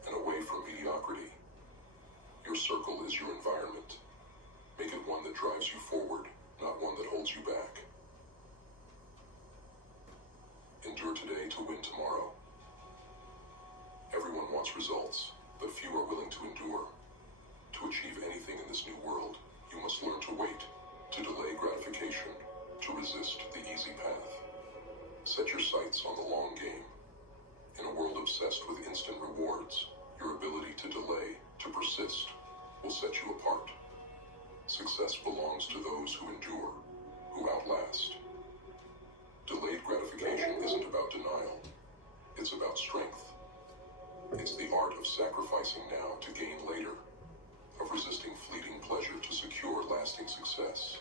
and away from mediocrity. Your circle is your environment. Make it one that drives you forward, not one that holds you back. Endure today to win tomorrow. Everyone wants results, but few are willing to endure. To achieve anything in this new world, you must learn to wait, to delay gratification, to resist the easy path. Set your sights on the long game. In a world obsessed with instant rewards, your ability to delay, to persist, will set you apart. Success belongs to those who endure, who outlast. Delayed gratification isn't about denial. It's about strength. It's the art of sacrificing now to gain later, of resisting fleeting pleasure to secure lasting success.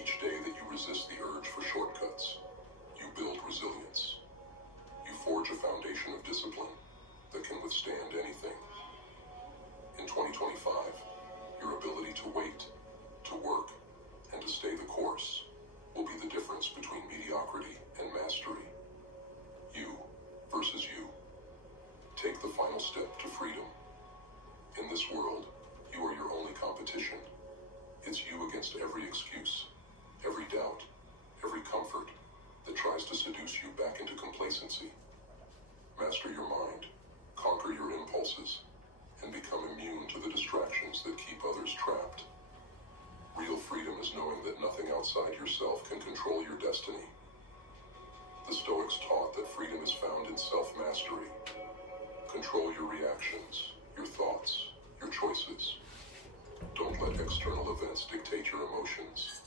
Each day that you resist the urge for shortcuts, you build resilience. You forge a foundation of discipline that can withstand anything. In 2025, your ability to wait, to work, and to stay the course will be the difference between mediocrity and mastery. You versus you. Take the final step to freedom. In this world, you are your only competition. It's you against every excuse, every doubt, every comfort that tries to seduce you back into complacency. Master your mind, conquer your impulses, and become immune to the distractions that keep others trapped. Real freedom is knowing that nothing outside yourself can control your destiny. The Stoics taught that freedom is found in self-mastery. Control your reactions, your thoughts, your choices. Don't let external events dictate your emotions.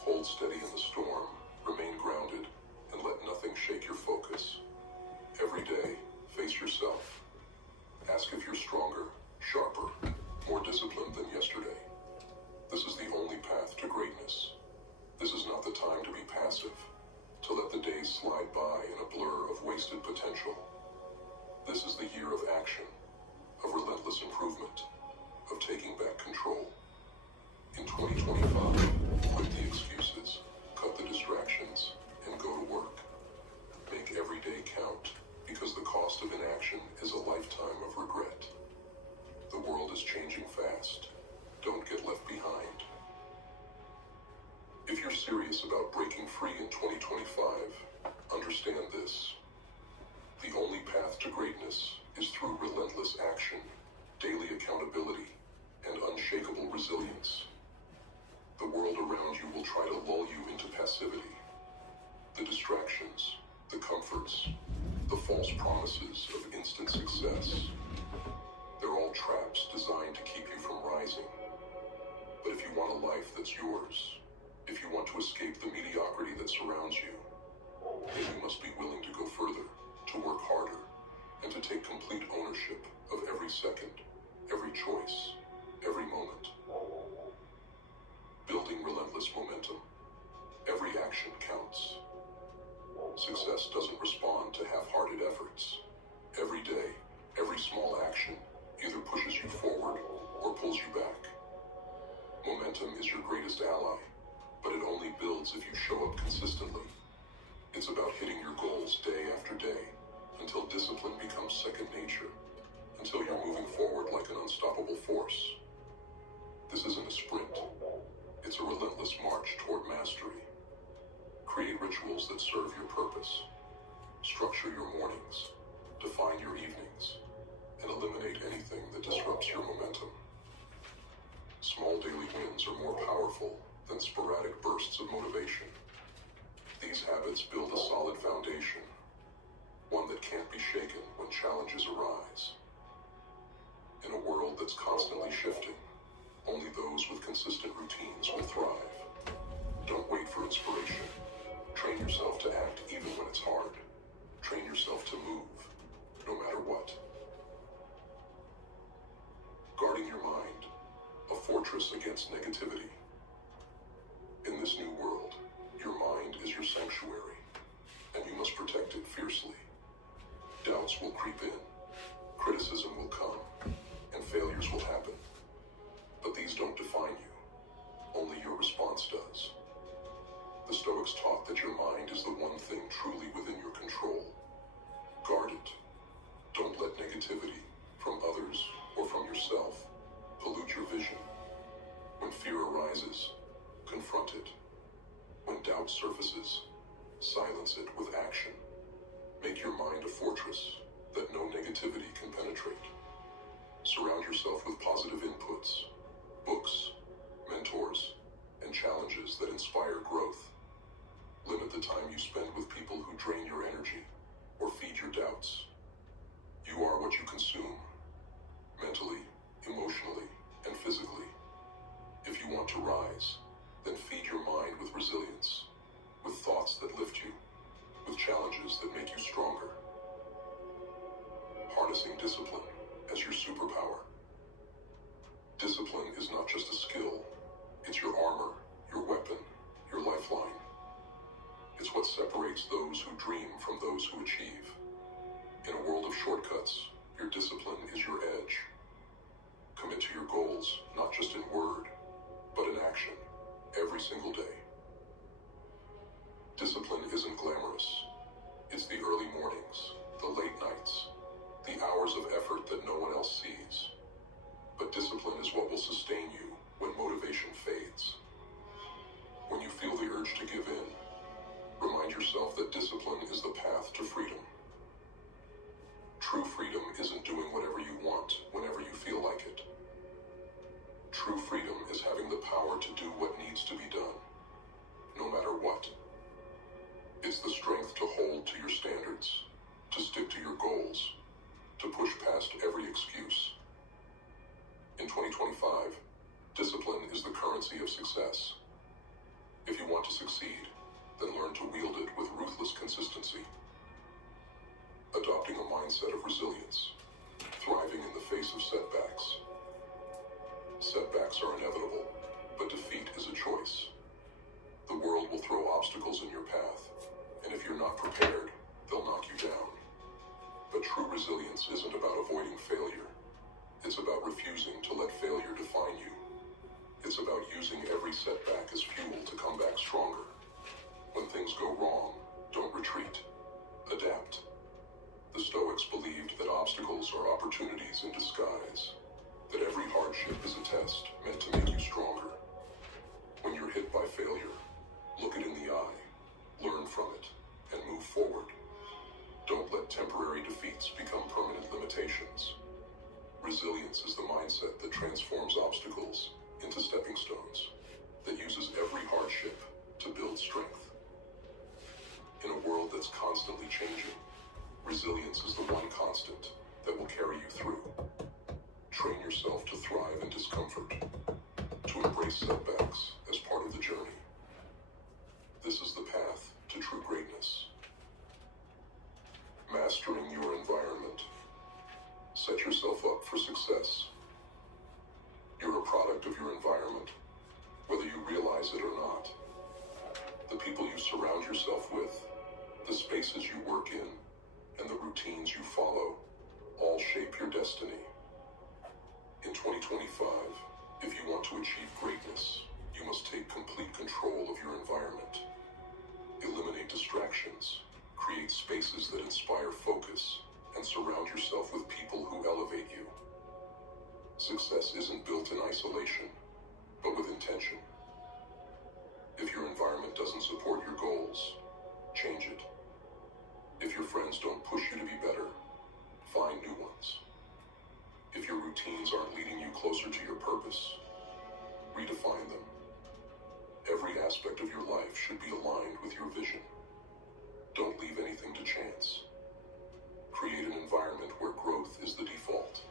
Hold steady in the storm, remain grounded, and let nothing shake your focus. Every day, face yourself. Ask if you're stronger, sharper, more disciplined than yesterday. This is the only path to greatness. This is not the time to be passive, to let the days slide by in a blur of wasted potential. This is the year of action, of relentless improvement, of taking back control. In 2025, quit the excuses, cut the distractions, and go to work. Make every day count, because the cost of inaction is a lifetime of regret. The world is changing fast. Don't get left behind. If you're serious about breaking free in 2025, understand this. The only path to greatness is through relentless action, daily accountability, and unshakable resilience. The world around you will try to lull you into passivity. The distractions, the comforts, the false promises of instant success. They're all traps designed to keep you from rising. But if you want a life that's yours, if you want to escape the mediocrity that surrounds you, then you must be willing to go further, to work harder, and to take complete ownership of every second, every choice, every moment. Building relentless momentum. Every action counts. Success doesn't respond to half-hearted efforts. Every day, every small action either pushes you forward or pulls you back. Momentum is your greatest ally, but it only builds if you show up consistently. It's about hitting your goals day after day, until discipline becomes second nature, until you're moving forward like an unstoppable force. This isn't a sprint. It's a relentless march toward mastery. Create rituals that serve your purpose. Structure your mornings, define your evenings, and eliminate anything that disrupts your momentum. Small daily wins are more powerful than sporadic bursts of motivation. These habits build a solid foundation, one that can't be shaken when challenges arise. In a world that's constantly shifting, only those with consistent routines will thrive. Don't wait for inspiration. Train yourself to act even when it's hard. Train yourself to move, no matter what. Guarding your mind, a fortress against negativity. In this new world, your mind is your sanctuary, and you must protect it fiercely. Doubts will creep in, criticism will come, and failures will happen. But these don't define you. Only your response does. The Stoics taught that your mind is the one thing truly within your control. Guard it. Don't let negativity from others or from yourself pollute your vision. When fear arises, confront it. When doubt surfaces, silence it with action. Make your mind a fortress that no negativity can penetrate. Surround yourself with positive inputs, books, mentors, and challenges that inspire growth. Limit the time you spend with people who drain your energy or feed your doubts. You are what you consume, mentally, emotionally, and physically. If you want to rise, then feed your mind with resilience, with thoughts that lift you, with challenges that make you stronger. Harnessing discipline as your superpower. Discipline is not just a skill, it's your armor, your weapon, your lifeline. It's what separates those who dream from those who achieve. In a world of shortcuts, your discipline is your edge. Commit to your goals, not just in word, but in action, every single day. Discipline isn't glamorous. It's the early mornings, the late nights, the hours of effort that no one else sees. But discipline is what will sustain you when motivation fades. When you feel the urge to give in, remind yourself that discipline is the path to freedom. True freedom isn't doing whatever you want whenever you feel like it. True freedom is having the power to do what needs to be done, no matter what. It's the strength to hold to your standards, to stick to your goals, to push past every excuse. In 2025, discipline is the currency of success. If you want to succeed, then learn to wield it with ruthless consistency. Adopting a mindset of resilience, thriving in the face of setbacks. Setbacks are inevitable, but defeat is a choice. The world will throw obstacles in your path, and if you're not prepared, they'll knock you down. But true resilience isn't about avoiding failure. It's about refusing to let failure define you. It's about using every setback as fuel to come back stronger. When things go wrong, don't retreat. Adapt. The Stoics believed that obstacles are opportunities in disguise, that every hardship is a test meant to make you stronger. When you're hit by failure, look it in the eye, learn from it, and move forward. Don't let temporary defeats become permanent limitations. Resilience is the mindset that transforms obstacles into stepping stones, that uses every hardship to build strength. In a world that's constantly changing, resilience is the one constant that will carry you through. Train yourself to thrive in discomfort, to embrace setbacks as part of the journey. This is the path to true greatness. Mastering your environment. Set yourself up for success. You're a product of your environment, whether you realize it or not. The people you surround yourself with, the spaces you work in, and the routines you follow all shape your destiny. In 2025, if you want to achieve greatness, you must take complete control of your environment. Eliminate distractions, create spaces that inspire focus, and surround yourself with people who elevate you. Success isn't built in isolation, but with intention. If your environment doesn't support your goals, change it. If your friends don't push you to be better, find new ones. If your routines aren't leading you closer to your purpose, redefine them. Every aspect of your life should be aligned with your vision. Don't leave anything to chance. Create an environment where growth is the default,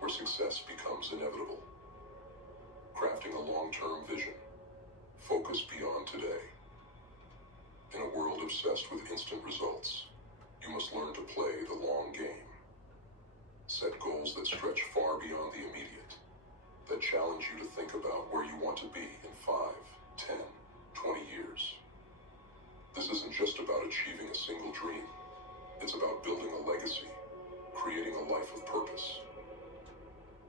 where success becomes inevitable. Crafting a long-term vision. Focus beyond today. In a world obsessed with instant results, you must learn to play the long game. Set goals that stretch far beyond the immediate, that challenge you to think about where you want to be in 5, 10, 20 years. This isn't just about achieving a single dream. It's about building a legacy, creating a life of purpose.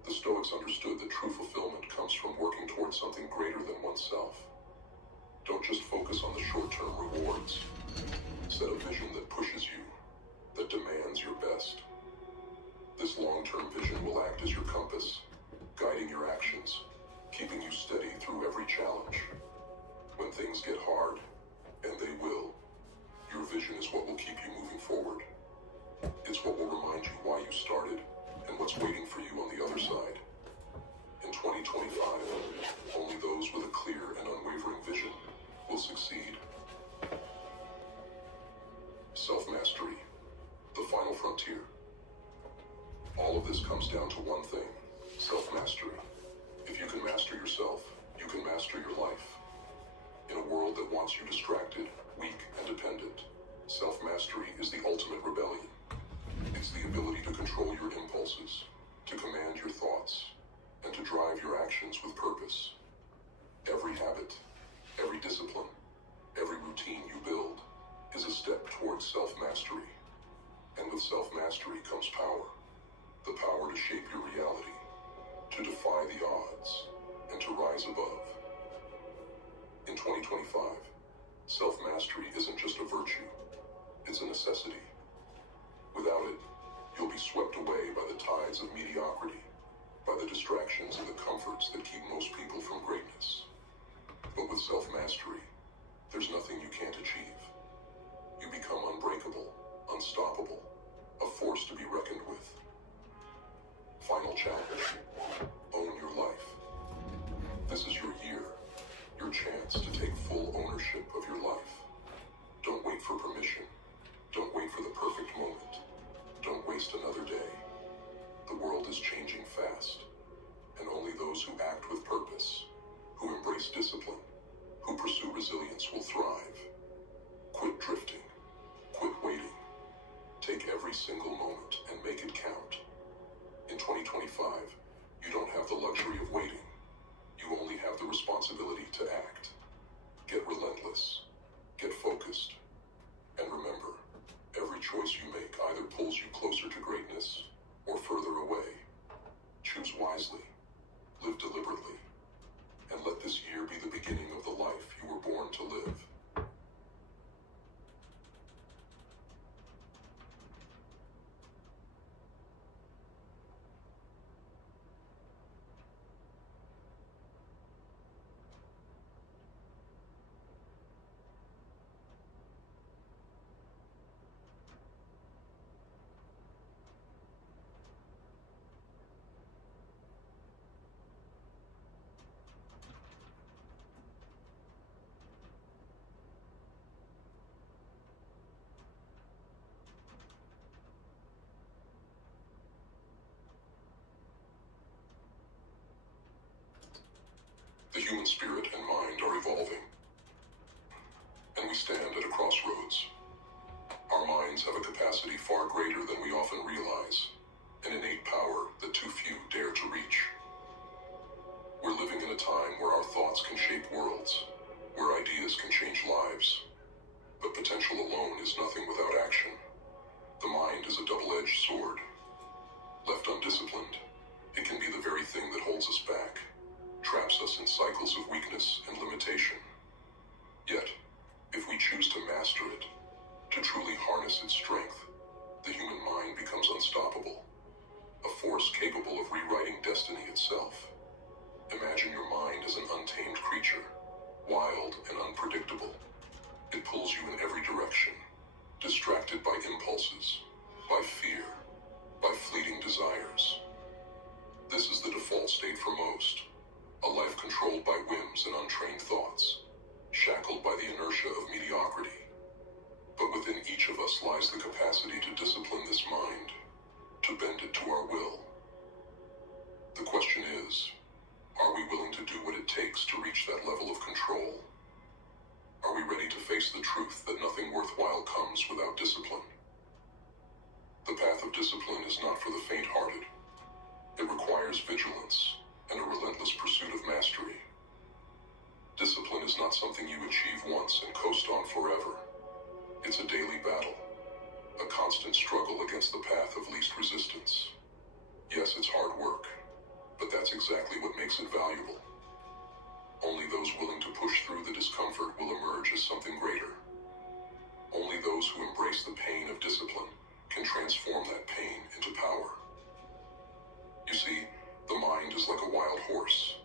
The Stoics understood that true fulfillment comes from working towards something greater than oneself. Don't just focus on the short-term rewards. Set a vision that pushes you, that demands your best. This long-term vision will act as your compass, guiding your actions, keeping you steady through every challenge. When things get hard, and they will, your vision is what will keep you moving forward. It's what will remind you why you started and what's waiting for you on the other side. In 2025, only those with a clear and unwavering vision will succeed. Self-mastery, the final frontier. All of this comes down to one thing: self-mastery. If you can master yourself, you can master your life. In a world that wants you distracted, weak, and dependent, self-mastery is the ultimate rebellion. It's the ability to control your impulses, to command your thoughts, and to drive your actions with purpose. Every habit, every discipline, every routine you build is a step towards self-mastery. And with self-mastery comes power. The power to shape your reality, to defy the odds, and to rise above. In 2025, self-mastery isn't just a virtue, it's a necessity. Without it, you'll be swept away by the tides of mediocrity, by the distractions and the comforts that keep most people from greatness. But with self-mastery, there's nothing you can't achieve. You become unbreakable, unstoppable, a force to be reckoned with. Final challenge: own your life. This is your year, your chance to take full ownership of your life. Don't wait for permission. Don't wait for the perfect moment. Don't waste another day. The world is changing fast, and only those who act with purpose, who embrace discipline, who pursue resilience will thrive. Quit drifting. Quit waiting. Take every single moment and make it count. In 2025, you don't have the luxury of waiting. You only have the responsibility to act. Get relentless. Get focused. And remember, every choice you make either pulls you closer to greatness or further away. Choose wisely. Live deliberately. And let this year be the beginning of the life you were born to live. The human spirit and mind are evolving, and we stand at a crossroads. Our minds have a capacity far greater than we often realize, an innate power that too few dare to reach. We're living in a time where our thoughts can shape worlds, where ideas can change lives, but potential alone is nothing without action. The mind is a double-edged sword. Left undisciplined, it can be the very thing that holds us back, traps us in cycles of weakness and limitation. Yet, if we choose to master it, to truly harness its strength, the human mind becomes unstoppable, a force capable of rewriting destiny itself. Imagine your mind as an untamed creature, wild and unpredictable. It pulls you in every direction, distracted by impulses, by fear, by fleeting desires. This is the default state for most. A life controlled by whims and untrained thoughts, shackled by the inertia of mediocrity. But within each of us lies the capacity to discipline this mind, to bend it to our will. The question is, are we willing to do what it takes to reach that level of control? Are we ready to face the truth that nothing worthwhile comes without discipline? The path of discipline is not for the faint-hearted. It requires vigilance and a relentless pursuit of mastery. Discipline is not something you achieve once and coast on forever. It's a daily battle, a constant struggle against the path of least resistance. Yes, it's hard work, but that's exactly what makes it valuable. Only those willing to push through the discomfort will Only those who embrace the pain of discipline can transform that pain into power. You see, the mind is like a wild horse.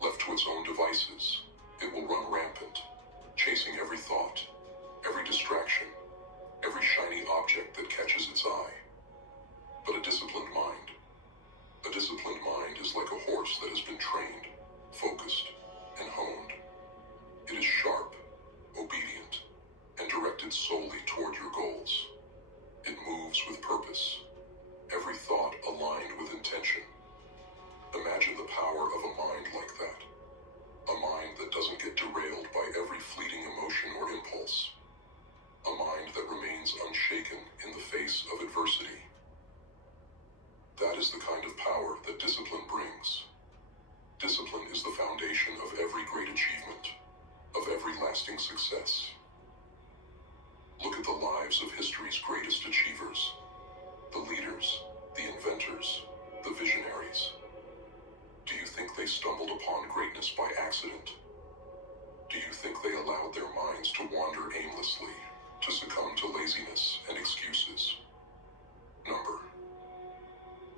Left to its own devices, it will run rampant, chasing every thought, every distraction, every shiny object that catches its eye. But a disciplined mind is like a horse that has been trained, focused, and honed. It is sharp, obedient, and directed solely toward your goals. It moves with purpose, every thought aligned with intention. Imagine the power of a mind like that. A mind that doesn't get derailed by every fleeting emotion or impulse. A mind that remains unshaken in the face of adversity. That is the kind of power that discipline brings. Discipline is the foundation of every great achievement, of every lasting success. Look at the lives of history's greatest achievers. The leaders, the inventors, the visionaries. Do you think they stumbled upon greatness by accident? Do you think they allowed their minds to wander aimlessly, to succumb to laziness and excuses? Number.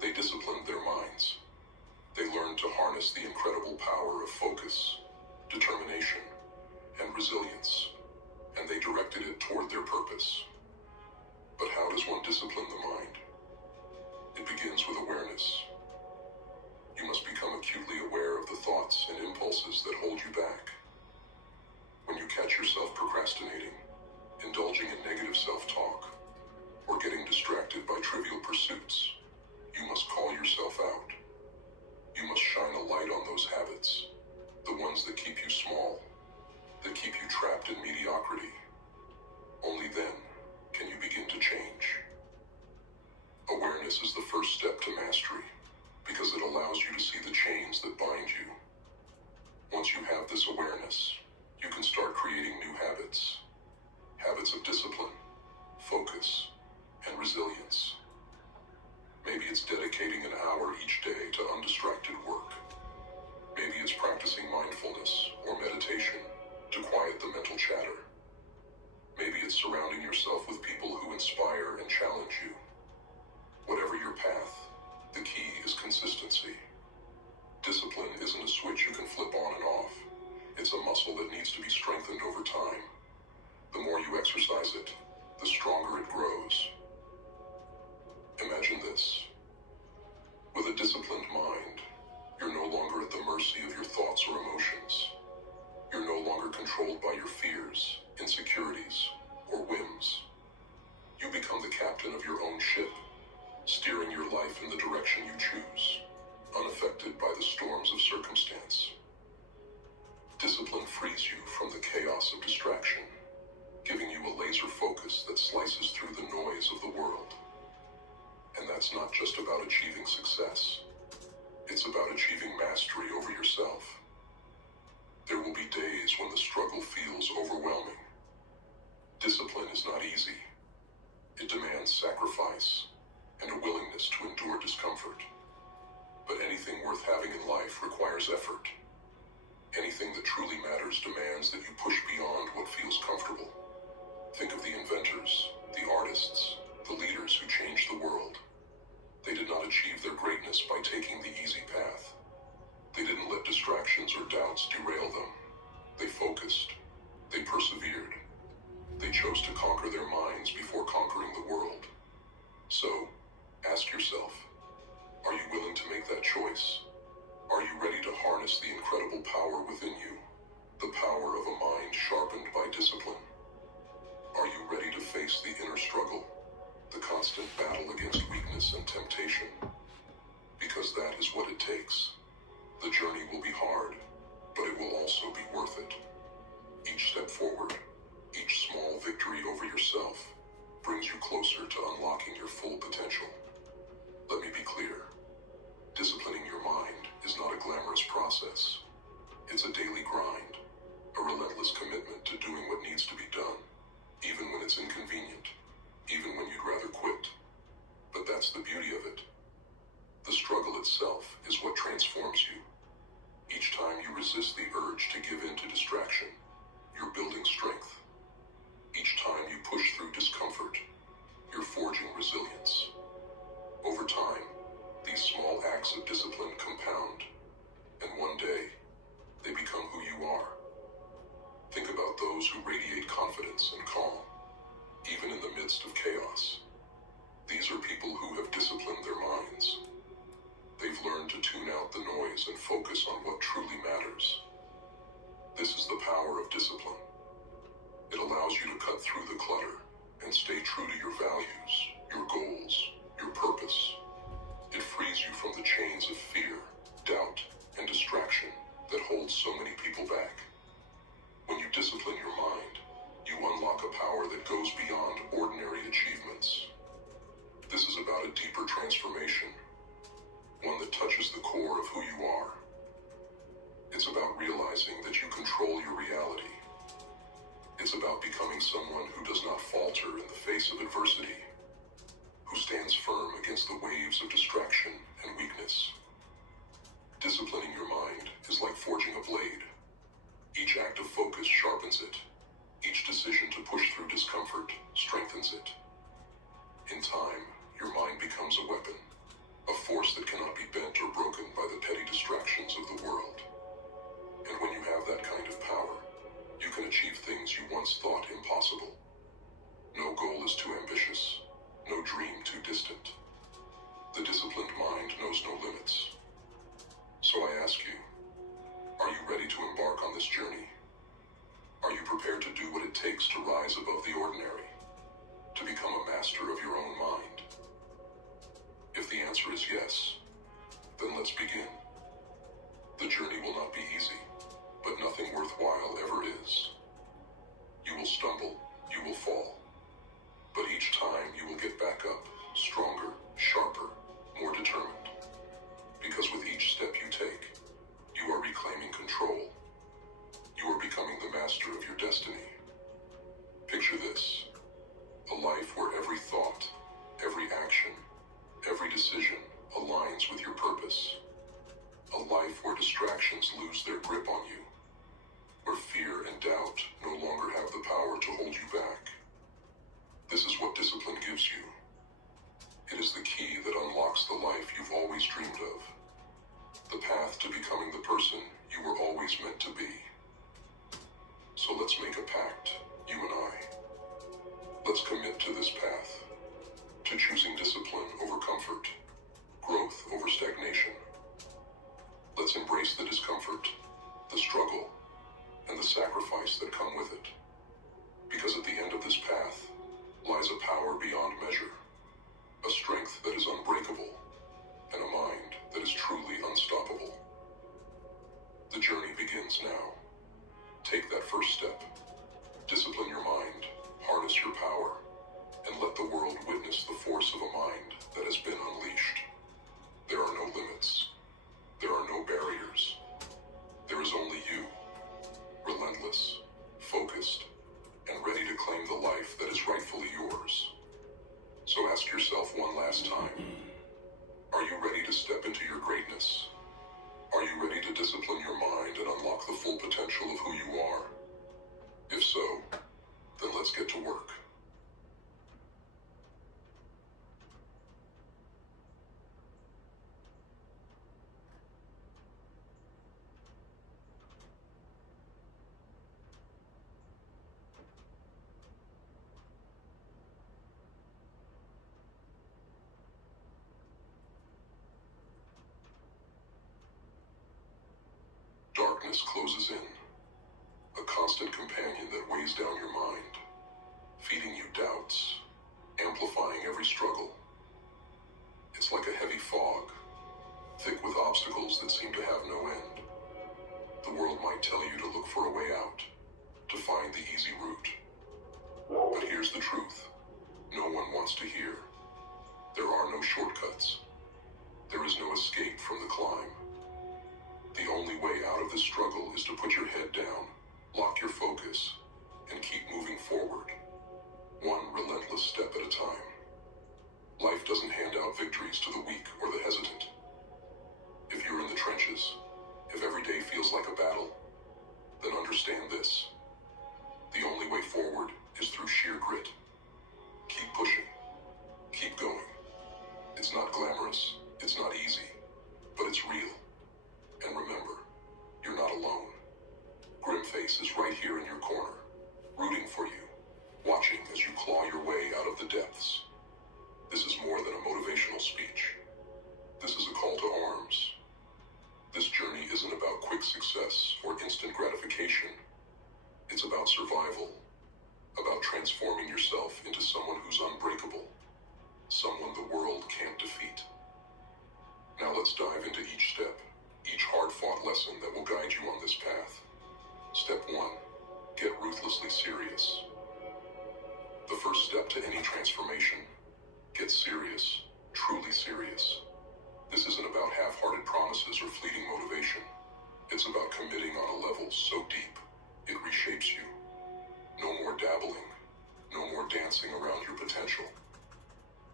They disciplined their minds. They learned to harness the incredible power of focus, determination, and resilience, and they directed it toward their purpose. But how does one discipline the mind? It begins with awareness. You must become acutely aware of the thoughts and impulses that hold you back. When you catch yourself procrastinating, indulging in negative self-talk, or getting distracted by trivial pursuits, you must call yourself out. You must shine a light on those habits, the ones that keep you small, that keep you trapped in mediocrity. Only then can you begin to change. Awareness is the first step to mastery, because it allows you to see the chains that bind you. Once you have this awareness, you can start creating new habits. Habits of discipline, focus, and resilience. Maybe it's dedicating an hour each day to undistracted work. Maybe it's practicing mindfulness or meditation to quiet the mental chatter. Maybe it's surrounding yourself with people who inspire and challenge you. Whatever your path, the key is consistency. Discipline isn't a switch you can flip on and off. It's a muscle that needs to be strengthened over time. The more you exercise it, the stronger it grows. Imagine this. With a disciplined mind, you're no longer at the mercy of your thoughts or emotions. You're no longer controlled by your fears, insecurities, or whims. You become the captain of your own ship, steering your life in the direction you choose, unaffected by the storms of circumstance. Discipline frees you from the chaos of distraction, giving you a laser focus that slices through the noise of the world. And that's not just about achieving success. It's about achieving mastery over yourself. There will be days when the struggle feels overwhelming. Discipline is not easy. It demands sacrifice and a willingness to endure discomfort. But anything worth having in life requires effort. Anything that truly matters demands that you push beyond what feels comfortable. Think of the inventors, the artists, the leaders who changed the world. They did not achieve their greatness by taking the easy path. They didn't let distractions or doubts derail them. They focused. They persevered. They chose to conquer their minds before conquering the world. So, ask yourself, are you willing to make that choice? Are you ready to harness the incredible power within you? The power of a mind sharpened by discipline? Are you ready to face the inner struggle? The constant battle against weakness and temptation? Because that is what it takes. The journey will be hard, but it will also be worth it. Each step forward, each small victory over yourself, brings you closer to unlocking your full potential. Let me be clear. Disciplining your mind is not a glamorous process. It's a daily grind, a relentless commitment to doing what needs to be done, even when it's inconvenient, even when you'd rather quit. But that's the beauty of it. The struggle itself is what transforms you. Each time you resist the urge to give in to distraction, you're building strength. Each time you push through about those who radiate confidence and calm, even in the midst of chaos. These are people who have disciplined their minds. They've learned to tune out the noise and focus on what truly matters. This is the power of discipline. It allows you to cut through the clutter and stay true to your values, your goals, your purpose. It frees you from the chains of fear, doubt, and distraction that hold so many people back. When you discipline your mind, you unlock a power that goes beyond ordinary achievements. This is about a deeper transformation, one that touches the core of who you are. It's about realizing that you control your reality. It's about becoming someone who does not falter in the face of adversity, who stands firm against the waves of distraction and weakness. Disciplining your mind is like forging a blade. Each act of focus sharpens it. Each decision to push through discomfort strengthens it. In time, your mind becomes a weapon, a force that cannot be bent or broken by the petty distractions of the world. And when you have that kind of power, you can achieve things you once thought impossible. No goal is too ambitious, no dream too distant. The disciplined mind knows no limits. So I ask you, are you ready to embark on this journey? Are you prepared to do what it takes to rise above the ordinary, to become a master of your own mind? If the answer is yes, then let's begin. The journey will not be easy, but nothing worthwhile ever is. You will stumble, you will fall, but each time you will get back up, stronger, sharper, more determined. Because with each step you take, you are reclaiming control. You are becoming the master of your destiny. Picture this, a life where every thought, every action, every decision aligns with your purpose. A life where distractions lose their grip on you, where fear and doubt no longer have the power to hold you back. This is what discipline gives you. It is the key that unlocks the life you've always dreamed of, the path to becoming the person you were always meant to be. So let's make a pact, you and I. Let's commit to this path, to choosing discipline over comfort, growth over stagnation. Let's embrace the discomfort, the struggle, and the sacrifice that come with it. Because at the end of this path lies a power beyond measure, a strength that is unbreakable, and a mind that is truly unstoppable. The journey begins now. Take that first step. Discipline your mind, harness your power, and let the world witness the force of a mind that has been unleashed. There are no limits. There are no barriers. There is only you, relentless, focused, and ready to claim the life that is rightfully yours. So ask yourself one last time, are you ready to step into your greatness? Are you ready to discipline your mind and unlock the full potential of who you are? If so, then let's get to work. Darkness closes in, a constant companion that weighs down your mind, feeding you doubts, amplifying every struggle. It's like a heavy fog, thick with obstacles that seem to have no end. The world might tell you to look for a way out, to find the easy route. But here's the truth, no one wants to hear. There are no shortcuts. There is no escape from the climb. The only way out of this struggle is to put your head down, lock your focus, and keep moving forward, one relentless step at a time. Life doesn't hand out victories to the weak or the hesitant. If you're in the trenches, if every day feels like a battle, then understand this. The only way forward is through sheer grit. Keep pushing. Keep going. It's not glamorous, it's not easy, but it's real. And remember, you're not alone. Grimface is right here in your corner, rooting for you, watching as you claw your way out of the depths. This is more than a motivational speech. This is a call to arms. This journey isn't about quick success or instant gratification. It's about survival, about transforming yourself into someone who's unbreakable, someone the world can't defeat. Now let's dive into each step, each hard-fought lesson that will guide you on this path. Step 1. Get ruthlessly serious. The first step to any transformation: get serious, truly serious. This isn't about half-hearted promises or fleeting motivation. It's about committing on a level so deep, it reshapes you. No more dabbling, no more dancing around your potential.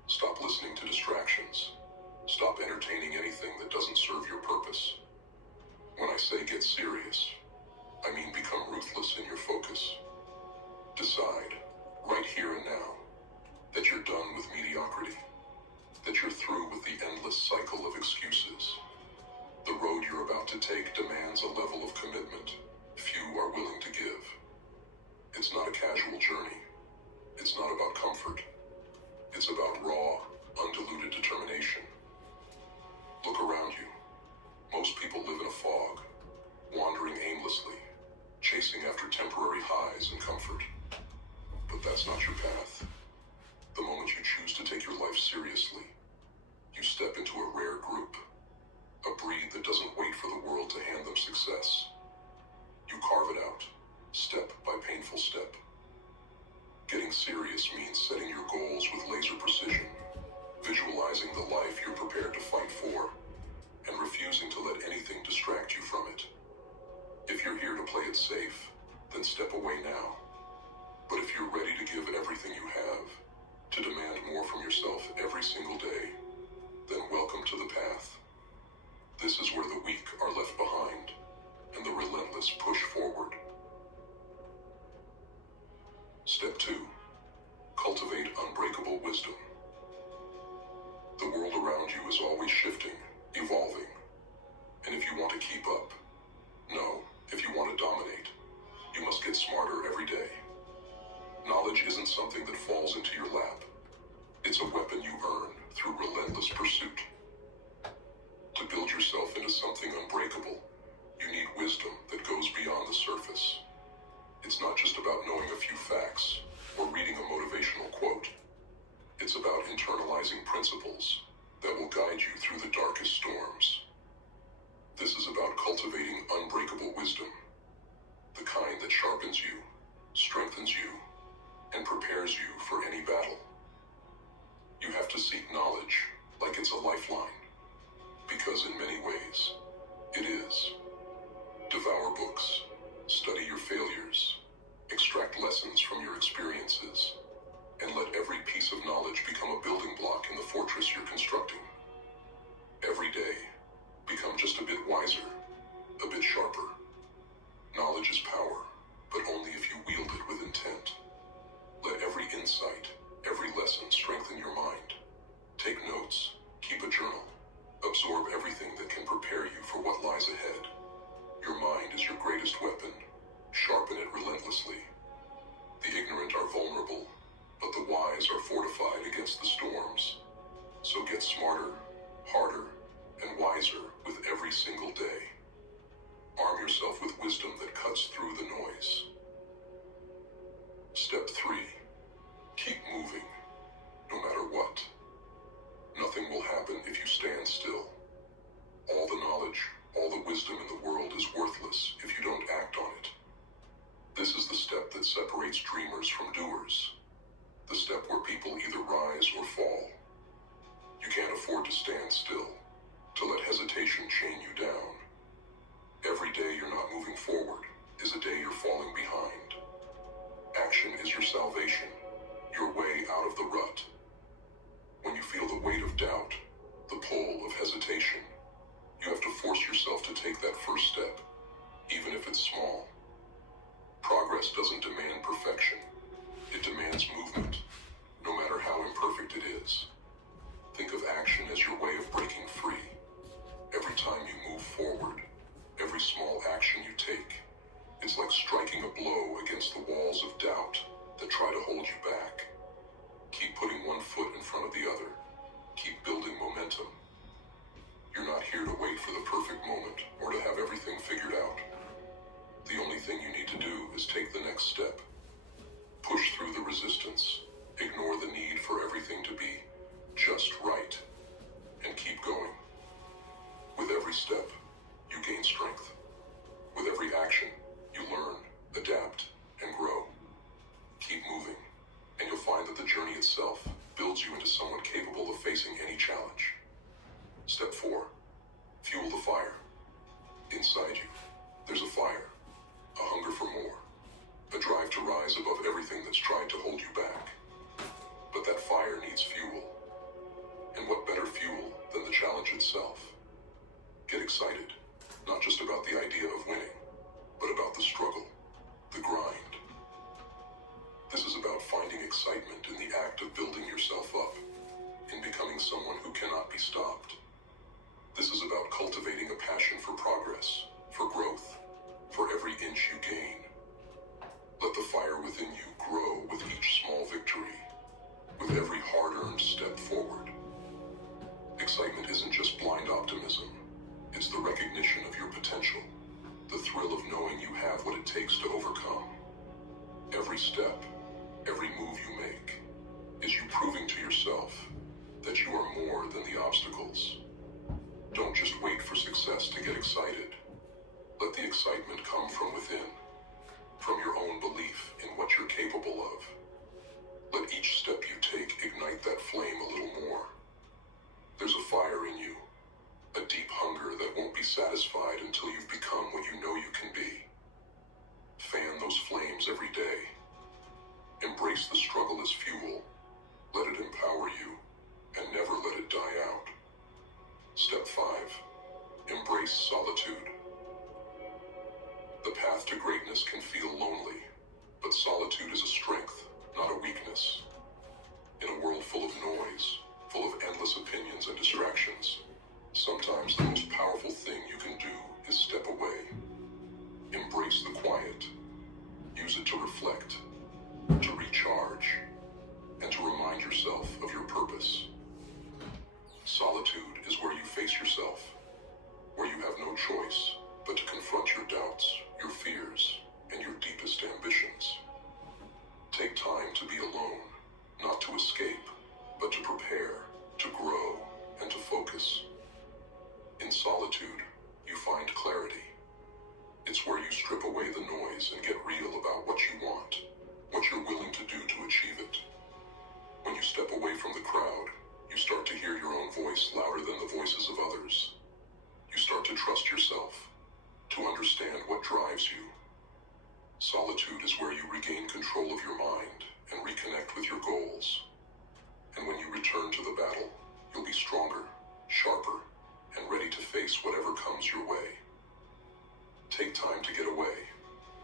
Stop listening to distractions. Stop entertaining anything that doesn't serve your purpose. When I say get serious, I mean become ruthless in your focus. Decide, right here and now, that you're done with mediocrity, that you're through with the endless cycle of excuses. The road you're about to take demands a level of commitment few are willing to give. It's not a casual journey. It's not about comfort. It's about raw, undiluted determination. Look around you. Most people live in a fog, wandering aimlessly, chasing after temporary highs and comfort. But that's not your path. The moment you choose to take your life seriously, you step into a rare group, a breed that doesn't wait for the world to hand them success. You carve it out, step by painful step. Getting serious means setting your goals with laser precision, visualizing the life you're prepared to fight for, and refusing to let anything distract you from it. If you're here to play it safe, then step away now. But if you're ready to give it everything you have, to demand more from yourself every single day, then welcome to the path. This is where the weak are left behind, and the relentless push forward. Step 2. Cultivate unbreakable wisdom. The world around you is always shifting, evolving. And if you want to keep up, no, if you want to dominate, you must get smarter every day. Knowledge isn't something that falls into your lap. It's a weapon you earn through relentless pursuit. To build yourself into something unbreakable, you need wisdom that goes beyond the surface. It's not just about knowing a few facts or reading a motivational quote. It's about internalizing principles that will guide you through the darkest storms. This is about cultivating unbreakable wisdom, the kind that sharpens you, strengthens you, and prepares you for any battle. You have to seek knowledge like it's a lifeline, because in many ways, it is. Devour books, study your failures, extract lessons from your experiences, and let every piece of knowledge become a building block in the fortress you're constructing. Every day, become just a bit wiser, a bit sharper. Knowledge is power, but only if you wield it with intent. Let every insight, every lesson strengthen your mind. Take notes, keep a journal, absorb everything that can prepare you for what lies ahead. Your mind is your greatest weapon. Sharpen it relentlessly. The ignorant are vulnerable, but the wise are fortified against the storms. So get smarter, harder, and wiser with every single day. Arm yourself with wisdom that cuts through the noise. Step 3. Keep moving, no matter what. Nothing will happen if you stand still. All the knowledge, all the wisdom in the world is worthless if you don't act on it. This is the step that separates dreamers from doers. The step where people either rise or fall. You can't afford to stand still, to let hesitation chain you down. Every day you're not moving forward is a day you're falling behind. Action is your salvation, your way out of the rut. When you feel the weight of doubt, the pull of hesitation, you have to force yourself to take that first step, even if it's small. Progress doesn't demand perfection. It demands movement, no matter how imperfect it is. Think of action as your way of breaking free. Every time you move forward, every small action you take, it's like striking a blow against the walls of doubt that try to hold you back. Keep putting one foot in front of the other. Keep building momentum. You're not here to wait for the perfect moment or to have everything figured out. The only thing you need to do is take the next step. Push through the resistance. Ignore the need for everything to be just right. And keep going. With every step, you gain strength. With every action, you learn, adapt, and grow. Keep moving, and you'll find that the journey itself builds you into someone capable of facing any challenge. Step 4. Fuel the fire. Inside you, there's a fire, a hunger for more, a drive to rise above everything that's tried to hold you back. But that fire needs fuel. And what better fuel than the challenge itself? Get excited, not just about the idea of winning, but about the struggle, the grind. This is about finding excitement in the act of building yourself up, in becoming someone who cannot be stopped. This is about cultivating a passion for progress, for growth, for every inch you gain. Let the fire within you grow with each small victory, with every hard-earned step forward. Excitement isn't just blind optimism. It's the recognition of your potential, the thrill of knowing you have what it takes to overcome. Every step, every move you make, is you proving to yourself that you are more than the obstacles. Don't just wait for success to get excited. Let the excitement come from within, from your own belief in what you're capable of. Let each step you take ignite that flame a little more. There's a fire in you, a deep hunger that won't be satisfied until you've become what you know you can be. Fan those flames every day. Embrace the struggle as fuel. Let it empower you, and never let it die out. Step 5. Embrace solitude. The path to greatness can feel lonely, but solitude is a strength, not a weakness. In a world full of noise, full of endless opinions and distractions, sometimes the most powerful thing you can do is step away. Embrace the quiet. Use it to reflect, to recharge, and to remind yourself of your purpose. Solitude is where you face yourself, where you have no choice but to confront your doubts, your fears, and your deepest ambitions. Take time to be alone, not to escape, but to prepare, to grow, and to focus. In solitude, you find clarity. It's where you strip away the noise and get real about what you want, what you're willing to do to achieve it. When you step away from the crowd, you start to hear your own voice louder than the voices of others. You start to trust yourself, to understand what drives you. Solitude is where you regain control of your mind and reconnect with your goals. And when you return to the battle, you'll be stronger, sharper, and ready to face whatever comes your way. Take time to get away,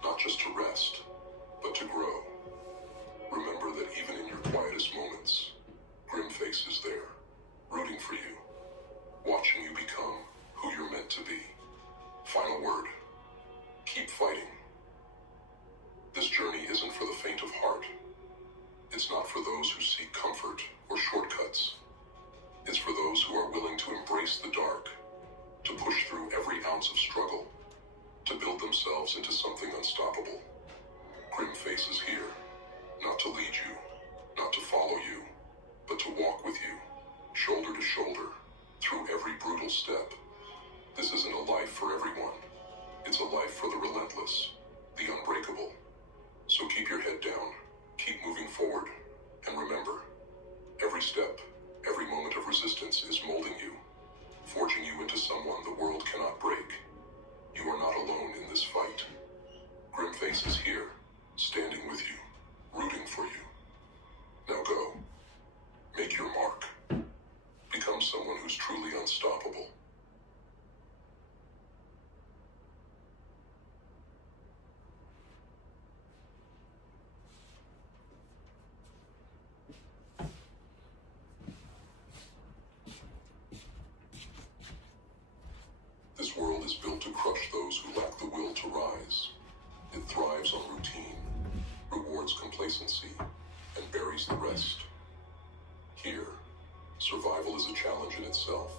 not just to rest, but to grow. Remember that even in your quietest moments, Grimface is there, rooting for you, watching you become who you're meant to be. Final word, keep fighting. This journey isn't for the faint of heart. It's not for those who seek comfort or shortcuts. It's for those who are willing to embrace the dark, to push through every ounce of struggle, to build themselves into something unstoppable. Grimface is here, not to lead you, not to follow you, but to walk with you, shoulder to shoulder, through every brutal step. This isn't a life for everyone. It's a life for the relentless, the unbreakable. So keep your head down, keep moving forward, and remember, every step, every moment of resistance is molding you, forging you into someone the world cannot break. You are not alone in this fight. Grimface is here, standing with you, rooting for you. Now go. Make your mark. Become someone who's truly unstoppable. This world is built to crush those who lack the will to rise. It thrives on routine, rewards complacency, complacency and buries the rest. Here, survival is a challenge in itself,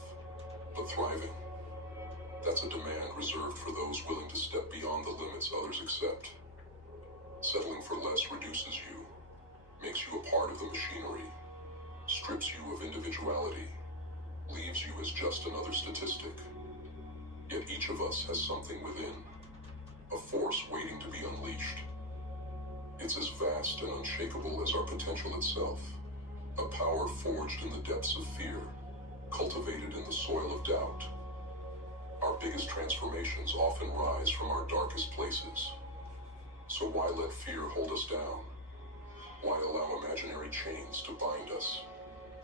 but thriving, that's a demand reserved for those willing to step beyond the limits others accept. Settling for less reduces you, makes you a part of the machinery, strips you of individuality, leaves you as just another statistic. Yet each of us has something within, a force waiting to be unleashed. It's as vast and unshakable as our potential itself, a power forged in the depths of fear, cultivated in the soil of doubt. Our biggest transformations often rise from our darkest places. So why let fear hold us down? Why allow imaginary chains to bind us,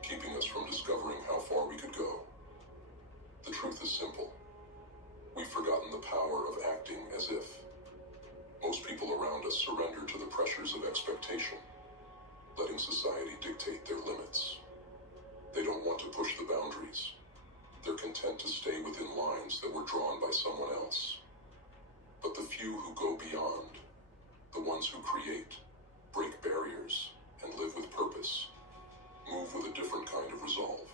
keeping us from discovering how far we could go? The truth is simple. We've forgotten the power of acting as if. Most people around us surrender to the pressures of expectation, letting society dictate their limits. They don't want to push the boundaries. They're content to stay within lines that were drawn by someone else. But the few who go beyond, the ones who create, break barriers, and live with purpose, move with a different kind of resolve.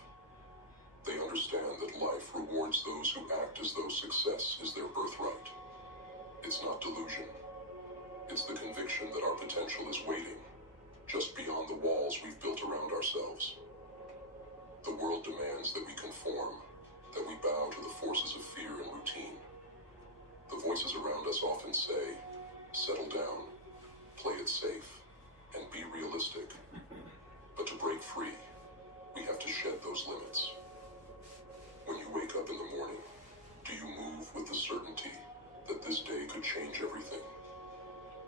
They understand that life rewards those who act as though success is their birthright. It's not delusion. It's the conviction that our potential is waiting, just beyond the walls we've built around ourselves. The world demands that we conform, that we bow to the forces of fear and routine. The voices around us often say, settle down, play it safe, and be realistic. But to break free, we have to shed those limits. When you wake up in the morning, do you move with the certainty that this day could change everything?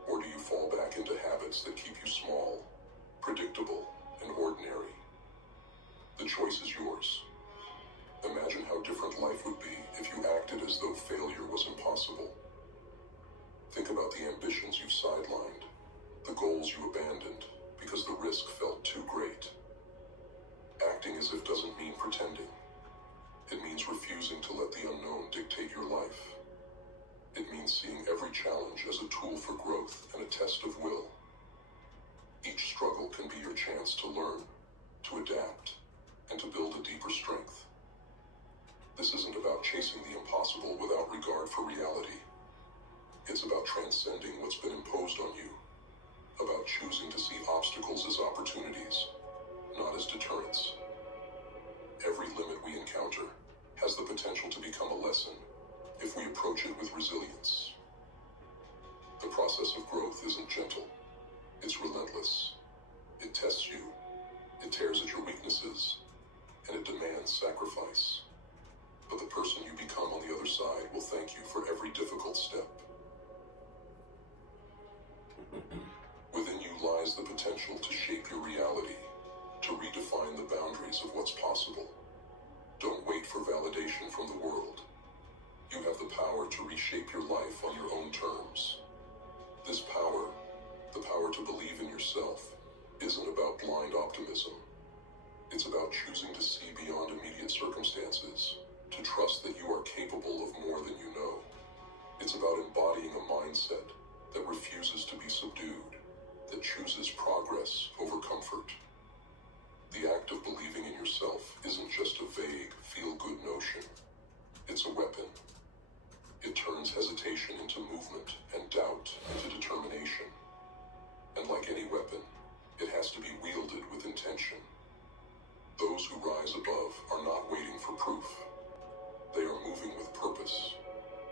Or do you fall back into habits that keep you small, predictable, and ordinary? The choice is yours. Imagine how different life would be if you acted as though failure was impossible. Think about the ambitions you've sidelined, the goals you abandoned because the risk felt too great. Acting as if doesn't mean pretending. It means refusing to let the unknown dictate your life. It means seeing every challenge as a tool for growth and a test of will. Each struggle can be your chance to learn, to adapt, and to build a deeper strength. This isn't about chasing the impossible without regard for reality. It's about transcending what's been imposed on you, about choosing to see obstacles as opportunities, not as deterrents. Every limit we encounter has the potential to become a lesson if we approach it with resilience. The process of growth isn't gentle. It's relentless. It tests you. It tears at your weaknesses. And it demands sacrifice. But the person you become on the other side will thank you for every difficult step. Within you lies the potential to shape your reality, to redefine the boundaries of what's possible. Don't wait for validation from the world. You have the power to reshape your life on your own terms. This power, the power to believe in yourself, isn't about blind optimism. It's about choosing to see beyond immediate circumstances, to trust that you are capable of more than you know. It's about embodying a mindset that refuses to be subdued, that chooses progress over comfort. The act of believing in yourself isn't just a vague, feel-good notion. It's a weapon. It turns hesitation into movement and doubt into determination. And like any weapon, it has to be wielded with intention. Those who rise above are not waiting for proof. They are moving with purpose,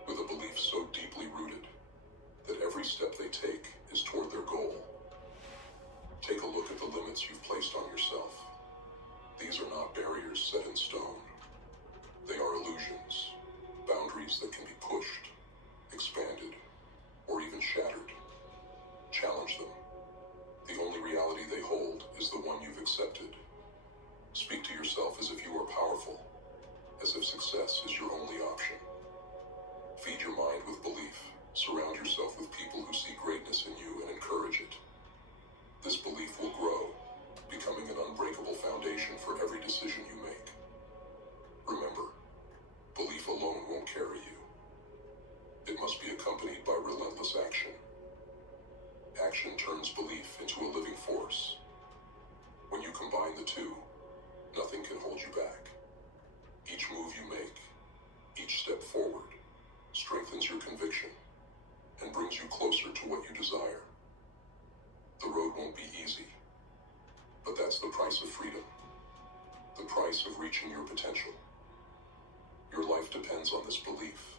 with a belief so deeply rooted that every step they take is toward their goal. Take a look at the limits you've placed on yourself. These are not barriers set in stone. They are illusions, boundaries that can be pushed, expanded, or even shattered. Challenge them. The only reality they hold is the one you've accepted. Speak to yourself as if you are powerful, as if success is your only option. Feed your mind with belief. Surround yourself with people who see greatness in you and encourage it. This belief will grow, becoming an unbreakable foundation for every decision you make. Remember, belief alone won't carry you. It must be accompanied by relentless action. Action turns turns belief into a living force. When you combine the two, nothing can hold you back. Each move you make, each step forward, strengthens your conviction and brings you closer to what you desire. The road won't be easy, but that's the price of freedom, the price of reaching your potential. Your life depends on this belief,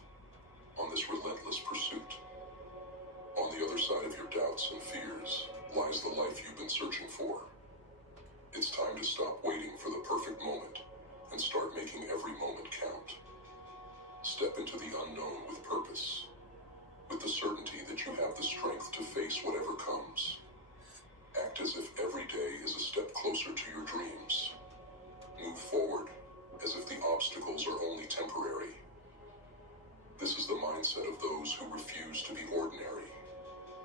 on this relentless pursuit. On the other side of your doubts and fears lies the life you've been searching for. It's time to stop waiting for the perfect moment and start making every moment count. Step into the unknown with purpose, with the certainty that you have the strength to face whatever comes. Act as if every day is a step closer to your dreams. Move forward as if the obstacles are only temporary. This is the mindset of those who refuse to be ordinary,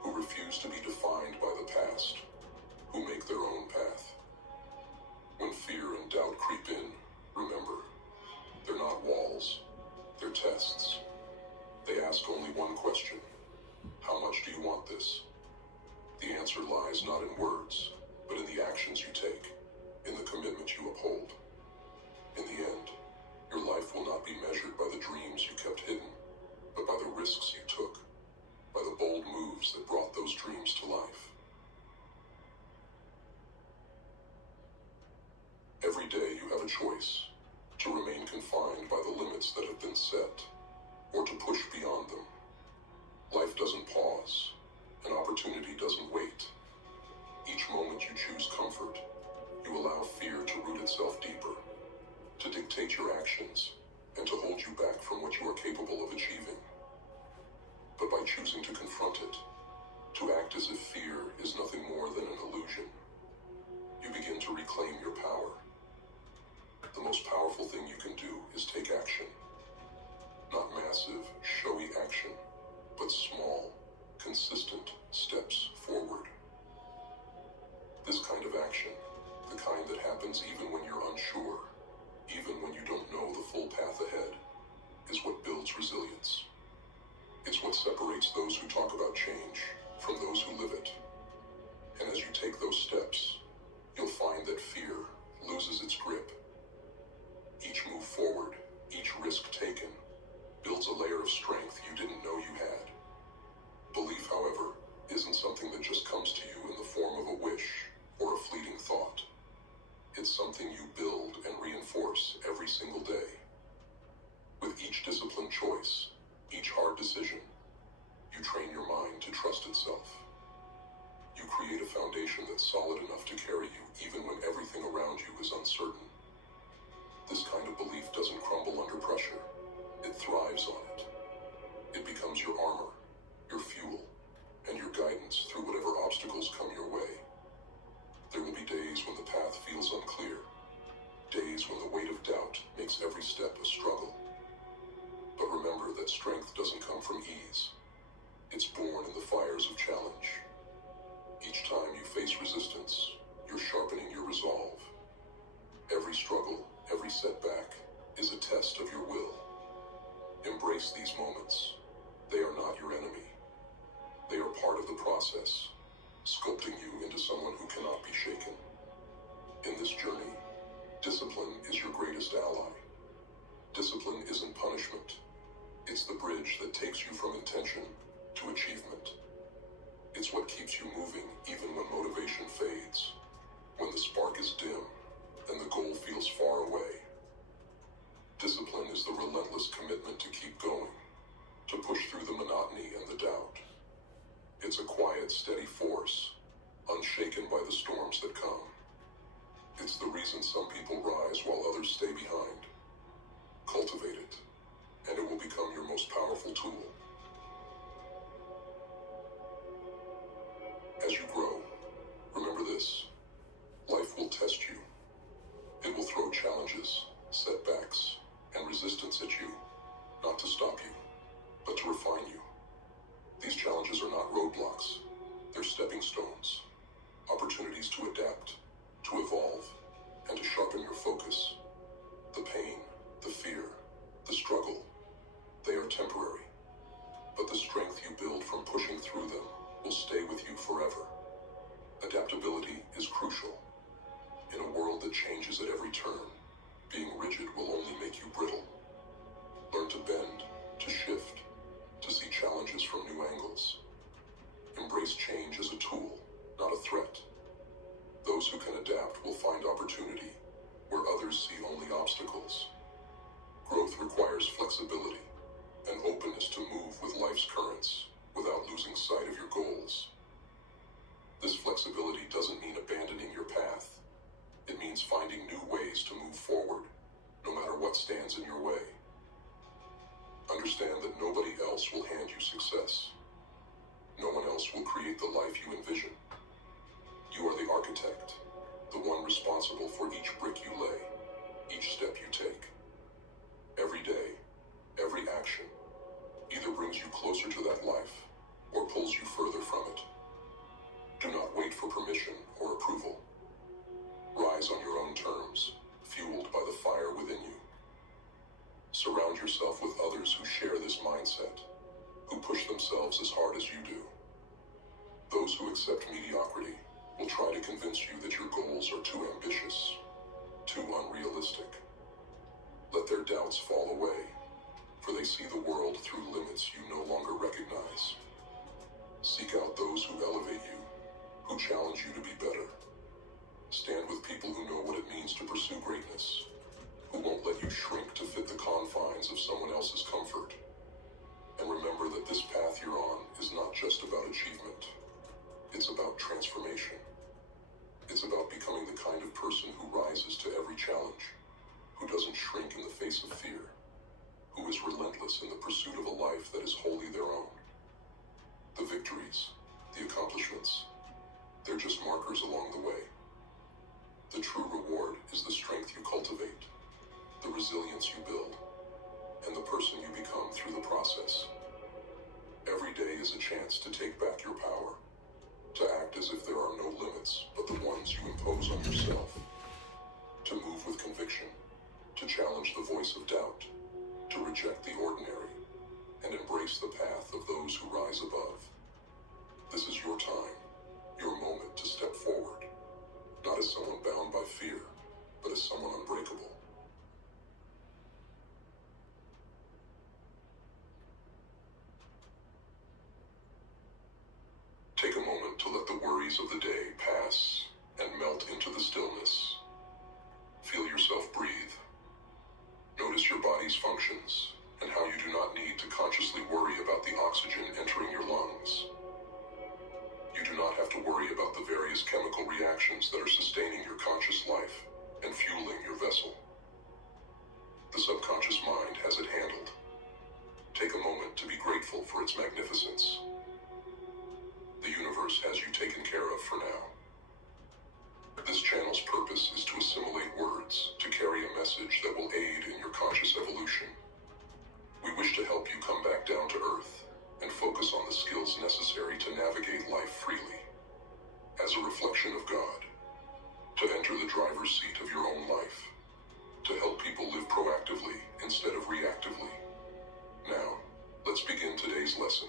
who refuse to be defined by the past, who make their own path. When fear and doubt creep in, remember, they're not walls, they're tests. They ask only one question: how much do you want this? The answer lies not in words, but in the actions you take, in the commitment you uphold. In the end, your life will not be measured by the dreams you kept hidden, but by the risks you took, by the bold moves that brought those dreams to life. Every day you have a choice: to remain confined by the limits that have been set, or to push beyond them. Life doesn't pause. An opportunity doesn't wait. Each moment you choose comfort, you allow fear to root itself deeper, to dictate your actions, and to hold you back from what you are capable of achieving. But by choosing to confront it, to act as if fear is nothing more than an illusion, you begin to reclaim your power. The most powerful thing you can do is take action. Not massive, showy action, but small, consistent steps forward. This kind of action, the kind that happens even when you're unsure, even when you don't know the full path ahead, is what builds resilience. It's what separates those who talk about change from those who live it. And as you take those steps, you'll find that fear loses its grip. Each move forward, each risk taken, builds a layer of strength you didn't know you had. Belief, however, isn't something that just comes to you in the form of a wish or a fleeting thought. It's something you build and reinforce every single day. With each disciplined choice, each hard decision, you train your mind to trust itself. You create a foundation that's solid enough to carry you even when everything around you is uncertain. This kind of belief doesn't crumble under pressure. It thrives on it. It becomes your armor, your fuel, and your guidance through whatever obstacles come your way. There will be days when the path feels unclear, days when the weight of doubt makes every step a struggle. But remember that strength doesn't come from ease. It's born in the fires of challenge. Each time you face resistance, you're sharpening your resolve. Every struggle, every setback, is a test of your will. Embrace these moments. They are not your enemy. They are part of the process, sculpting you into someone who cannot be shaken. In this journey, discipline is your greatest ally. Discipline isn't punishment. It's the bridge that takes you from intention to achievement. It's what keeps you moving even when motivation fades, when the spark is dim, and the goal feels far away. Discipline is the relentless commitment to keep going, to push through the monotony and the doubt. It's a quiet, steady force, unshaken by the storms that come. It's the reason some people rise while others stay behind. Cultivate it, and it will become your most powerful tool. As you grow, remember this: life will test you. It will throw challenges, setbacks, and resistance at you, not to stop you, but to refine you. These challenges are not roadblocks. They're stepping stones, opportunities to adapt, to evolve, and to sharpen your focus. The pain, the fear, the struggle, they are temporary, but the strength you build from pushing through them will stay with you forever. Those who can adapt will find opportunity where others see only obstacles. Growth requires flexibility and openness to move with life's currents without losing sight of your goals. This flexibility doesn't mean abandoning your path. It means finding new ways to move forward, no matter what stands in your way. Understand that nobody else will hand you success. No one else will create the life you envision. You are the architect, the one responsible for each brick you lay, each step you take. Every day, every action, either brings you closer to that life or pulls you further from it. Do not wait for permission or approval. Rise on your own terms, fueled by the fire within you. Surround yourself with others who share this mindset, who push themselves as hard as you do. Those who accept mediocrity will try to convince you that your goals are too ambitious, too unrealistic. Let their doubts fall away, for they see the world through limits you no longer recognize. Seek out those who elevate you, who challenge you to be better. Stand with people who know what it means to pursue greatness, who won't let you shrink to fit the confines of someone else's comfort. And remember that this path you're on is not just about achievement. It's about transformation. It's about becoming the kind of person who rises to every challenge, who doesn't shrink in the face of fear, who is relentless in the pursuit of a life that is wholly their own. The victories, the accomplishments, they're just markers along the way. The true reward is the strength you cultivate, the resilience you build, and the person you become through the process. Every day is a chance to take back your power, to act as if there are no limits but the ones you impose on yourself, to move with conviction, to challenge the voice of doubt, to reject the ordinary, and embrace the path of those who rise above. This is your time, your moment to step forward, not as someone bound by fear, but as someone unbreakable. Take a moment to let the worries of the day pass and melt into the stillness. Feel yourself breathe. Notice your body's functions and how you do not need to consciously worry about the oxygen entering your lungs. You do not have to worry about the various chemical reactions that are sustaining your conscious life and fueling your vessel. The subconscious mind has it handled. Take a moment to be grateful for its magnificence. The universe has you taken care of for now. This channel's purpose is to assimilate words, to carry a message that will aid in your conscious evolution. We wish to help you come back down to earth and focus on the skills necessary to navigate life freely, as a reflection of God, to enter the driver's seat of your own life, to help people live proactively instead of reactively. Now, let's begin today's lesson.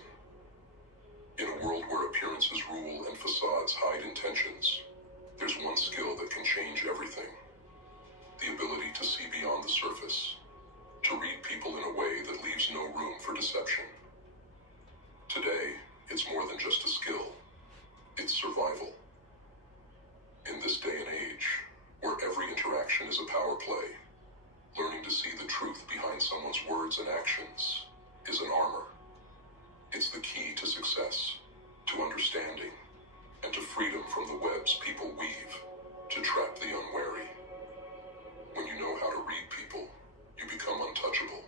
In a world where appearances rule and facades hide intentions, there's one skill that can change everything. The ability to see beyond the surface, to read people in a way that leaves no room for deception. Today, it's more than just a skill. It's survival. In this day and age, where every interaction is a power play, learning to see the truth behind someone's words and actions is an armor. It's the key to success, to understanding, and to freedom from the webs people weave to trap the unwary. When you know how to read people, you become untouchable.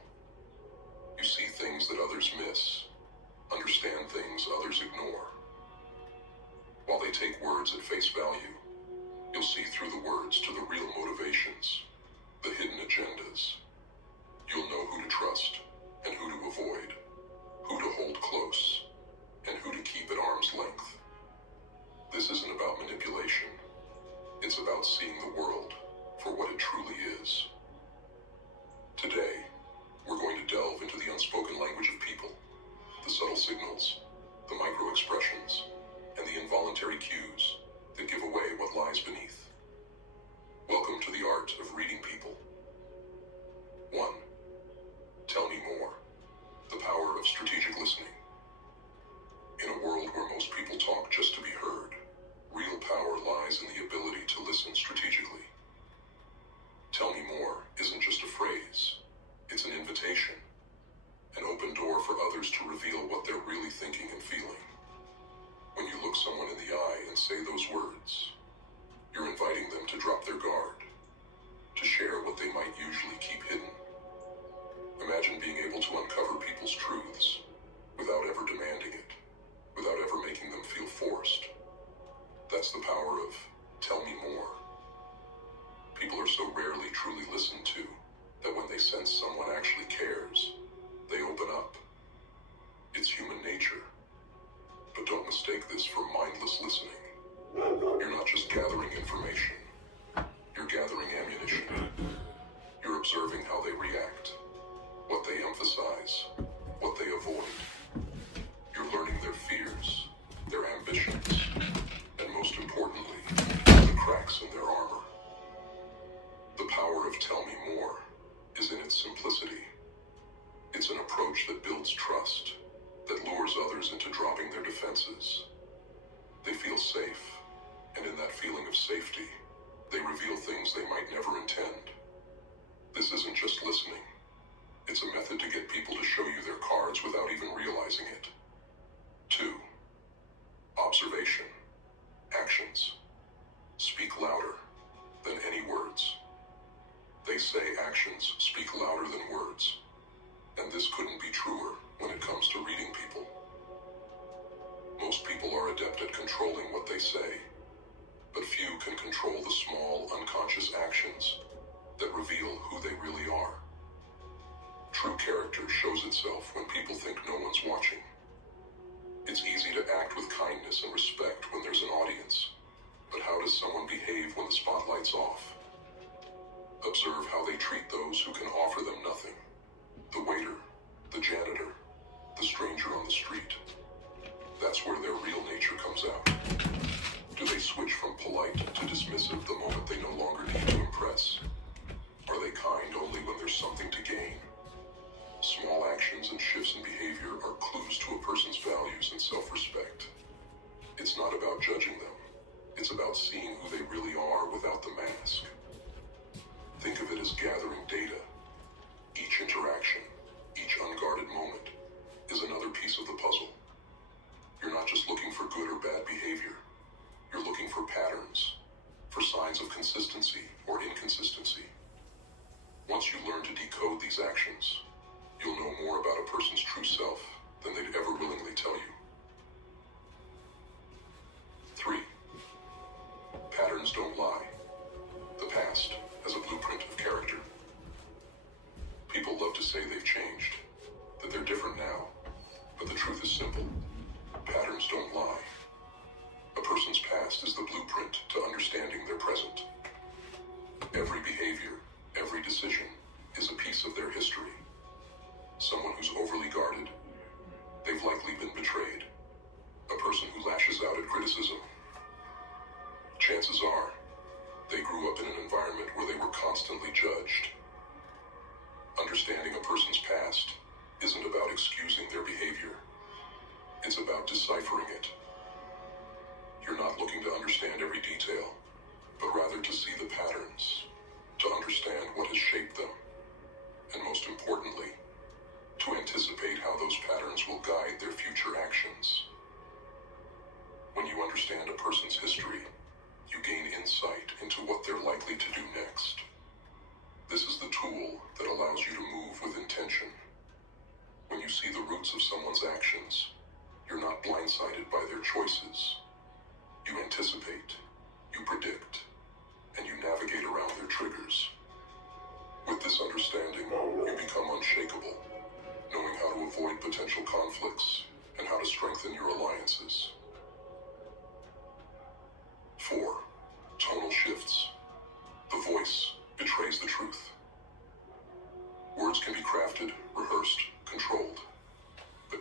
You see things that others miss, understand things others ignore. While they take words at face value, you'll see through the words to the real motivations, the hidden agendas. You'll know who to trust and who to avoid, who to hold close, and who to keep at arm's length. This isn't about manipulation. It's about seeing the world for what it truly is. Today, we're going to delve into the unspoken language of people, the subtle signals, the micro-expressions, and the involuntary cues that give away what lies beneath. Welcome to the art of reading people. 1. Tell me more. The power of strategic listening. In a world where most people talk just to be heard, real power lies in the ability to strategically. Tell me more isn't just a phrase. It's an invitation, an open door for others to reveal what they're really thinking and feeling. When you look someone in the eye and say those words, you're inviting them to drop their guard, to share what they might usually keep hidden. Imagine being able to uncover people's truths without ever demanding it, without ever making them feel forced. That's the power of tell me more. People are so rarely truly listened to that when they sense someone actually cares, they open up. It's human nature. But don't mistake this for mindless listening. You're not just gathering information. You're gathering ammunition. You're observing how they react, what they emphasize, what they avoid. You're learning their fears, their ambitions, and most importantly, the cracks in their armor. The power of tell me more is in its simplicity. It's an approach that builds trust, that lures others into dropping their defenses. They feel safe, and in that feeling of safety, they reveal things they might never intend. This isn't just listening. It's a method to get people to show you their cards without even realizing it. 2. Observation. Actions. Speak louder than any words. They say actions speak louder than words. And this couldn't be truer when it comes to reading people. Most people are adept at controlling what they say, but few can control the small, unconscious actions that reveal who they really are. True character shows itself when people think no one's watching. It's easy to act with kindness and respect when there's an audience, but how does someone behave when the spotlight's off? Observe how they treat those who can offer them nothing. The waiter, the janitor, the stranger on the street. That's where their real nature comes out. Do they switch from polite to dismissive the moment they no longer need to impress? Are they kind only when there's something to gain? Small actions and shifts in behavior are clues to a person's values and self-respect. It's not about judging them. It's about seeing who they really are without the mask. Think of it as gathering data. Each interaction, each unguarded moment, is another piece of the puzzle. You're not just looking for good or bad behavior. You're looking for patterns, for signs of consistency or inconsistency. Once you learn to decode these actions, you'll know more about a person's true self than they'd ever willingly tell you. 3. Patterns don't lie. The past has a blueprint of character. People love to say they've changed, that they're different now, but the truth is simple. Patterns don't lie. A person's past is the blueprint to understanding their present. Every behavior, every decision is a piece of their history. Someone who's overly guarded, they've likely been betrayed. A person who lashes out at criticism, chances are they grew up in an environment where they were constantly judged. Understanding a person's past isn't about excusing their behavior. It's about deciphering it. You're not looking to understand every detail, but rather to see the patterns, to understand what has shaped them, and most importantly, to anticipate how those patterns will guide their future actions. When you understand a person's history, you gain insight into what they're likely to do next. This is the tool that allows you to move with intention. When you see the roots of someone's actions, you're not blindsided by their choices. You anticipate, you predict, and you navigate around their triggers. With this understanding, you become unshakable, knowing how to avoid potential conflicts and how to strengthen your alliances. 4. Tonal shifts. The voice betrays the truth. Words can be crafted, rehearsed, controlled, but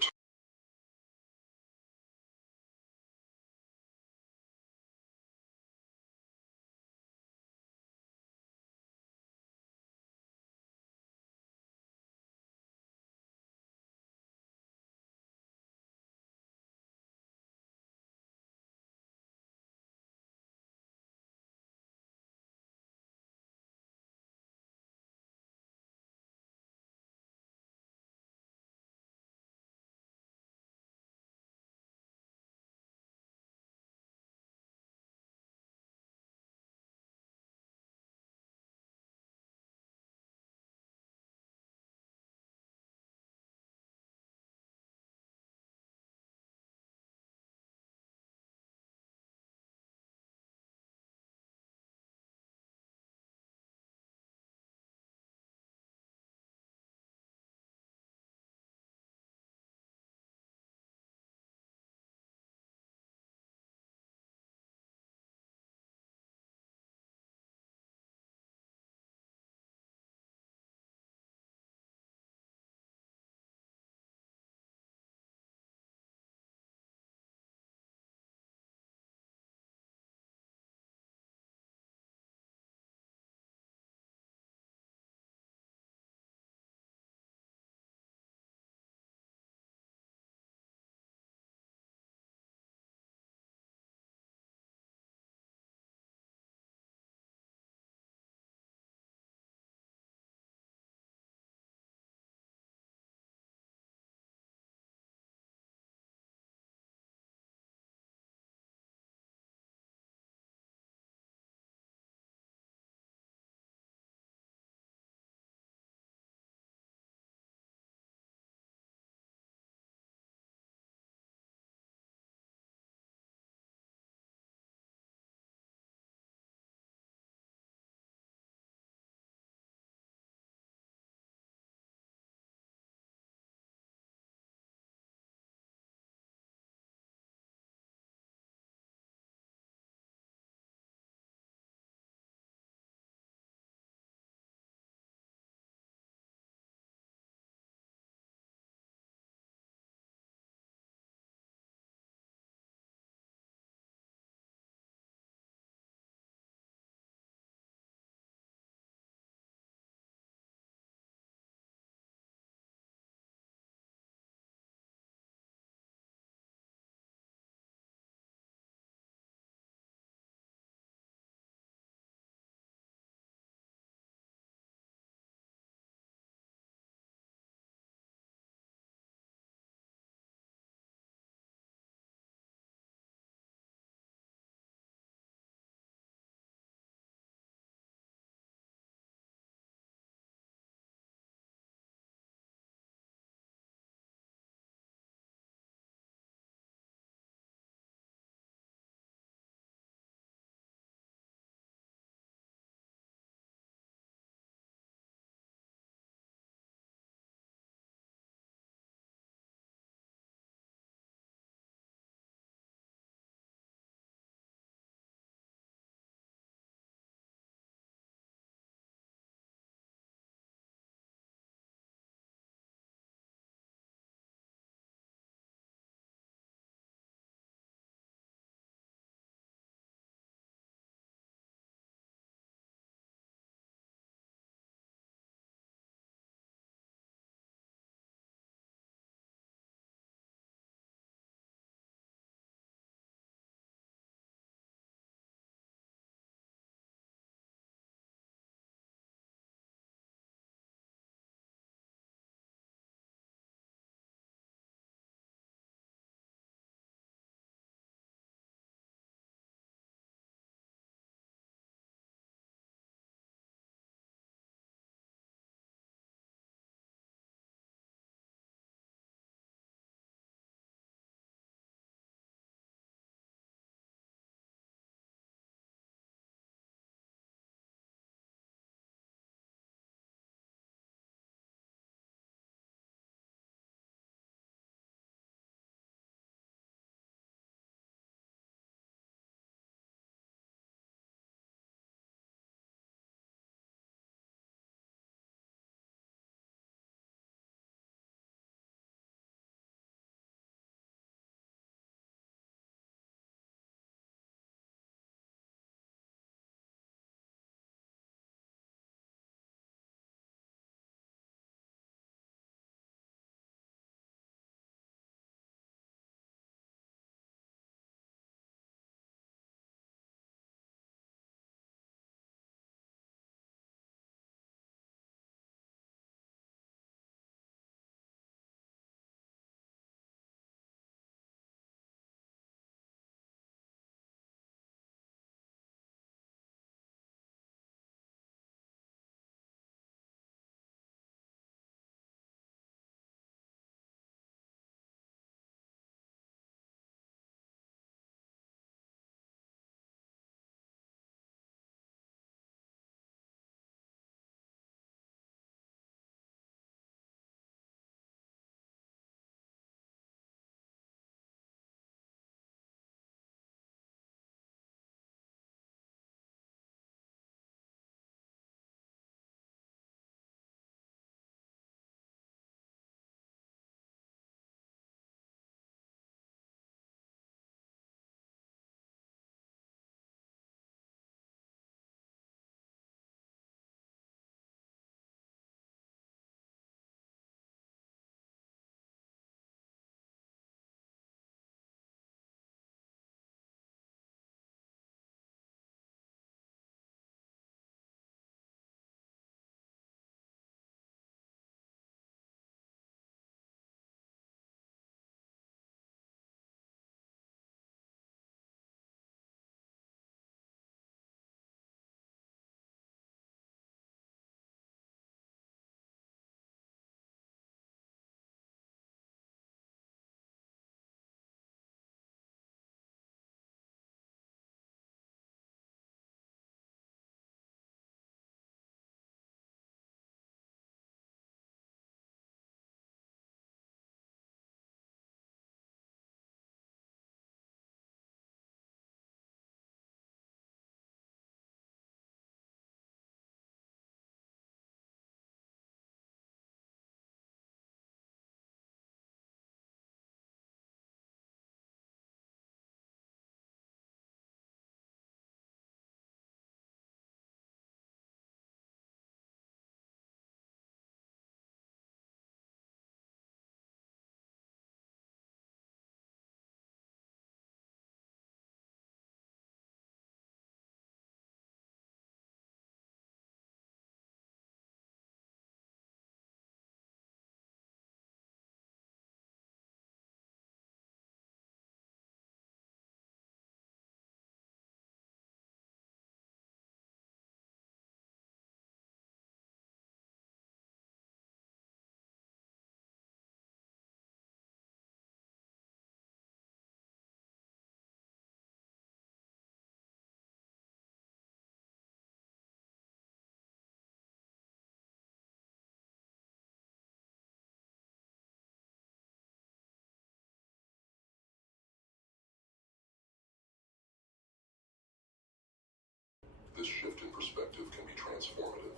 This shift in perspective can be transformative.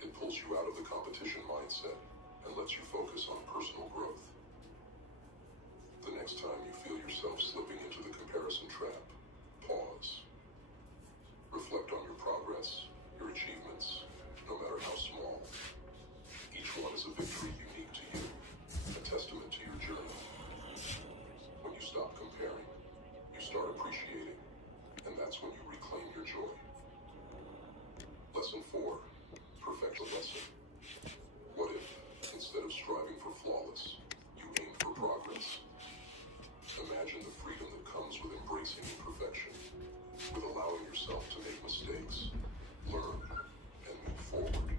It pulls you out of the competition mindset and lets you focus on personal growth. The next time you feel yourself slipping into the comparison trap, pause. Reflect on your progress, your achievements, no matter how small. Each one is a victory unique to you, a testament to your journey. When you stop comparing, you start appreciating, and that's when you reclaim your joy. Lesson 4. Perfect the lesson. What if, instead of striving for flawless, you aim for progress? Imagine the freedom that comes with embracing imperfection, with allowing yourself to make mistakes, learn, and move forward.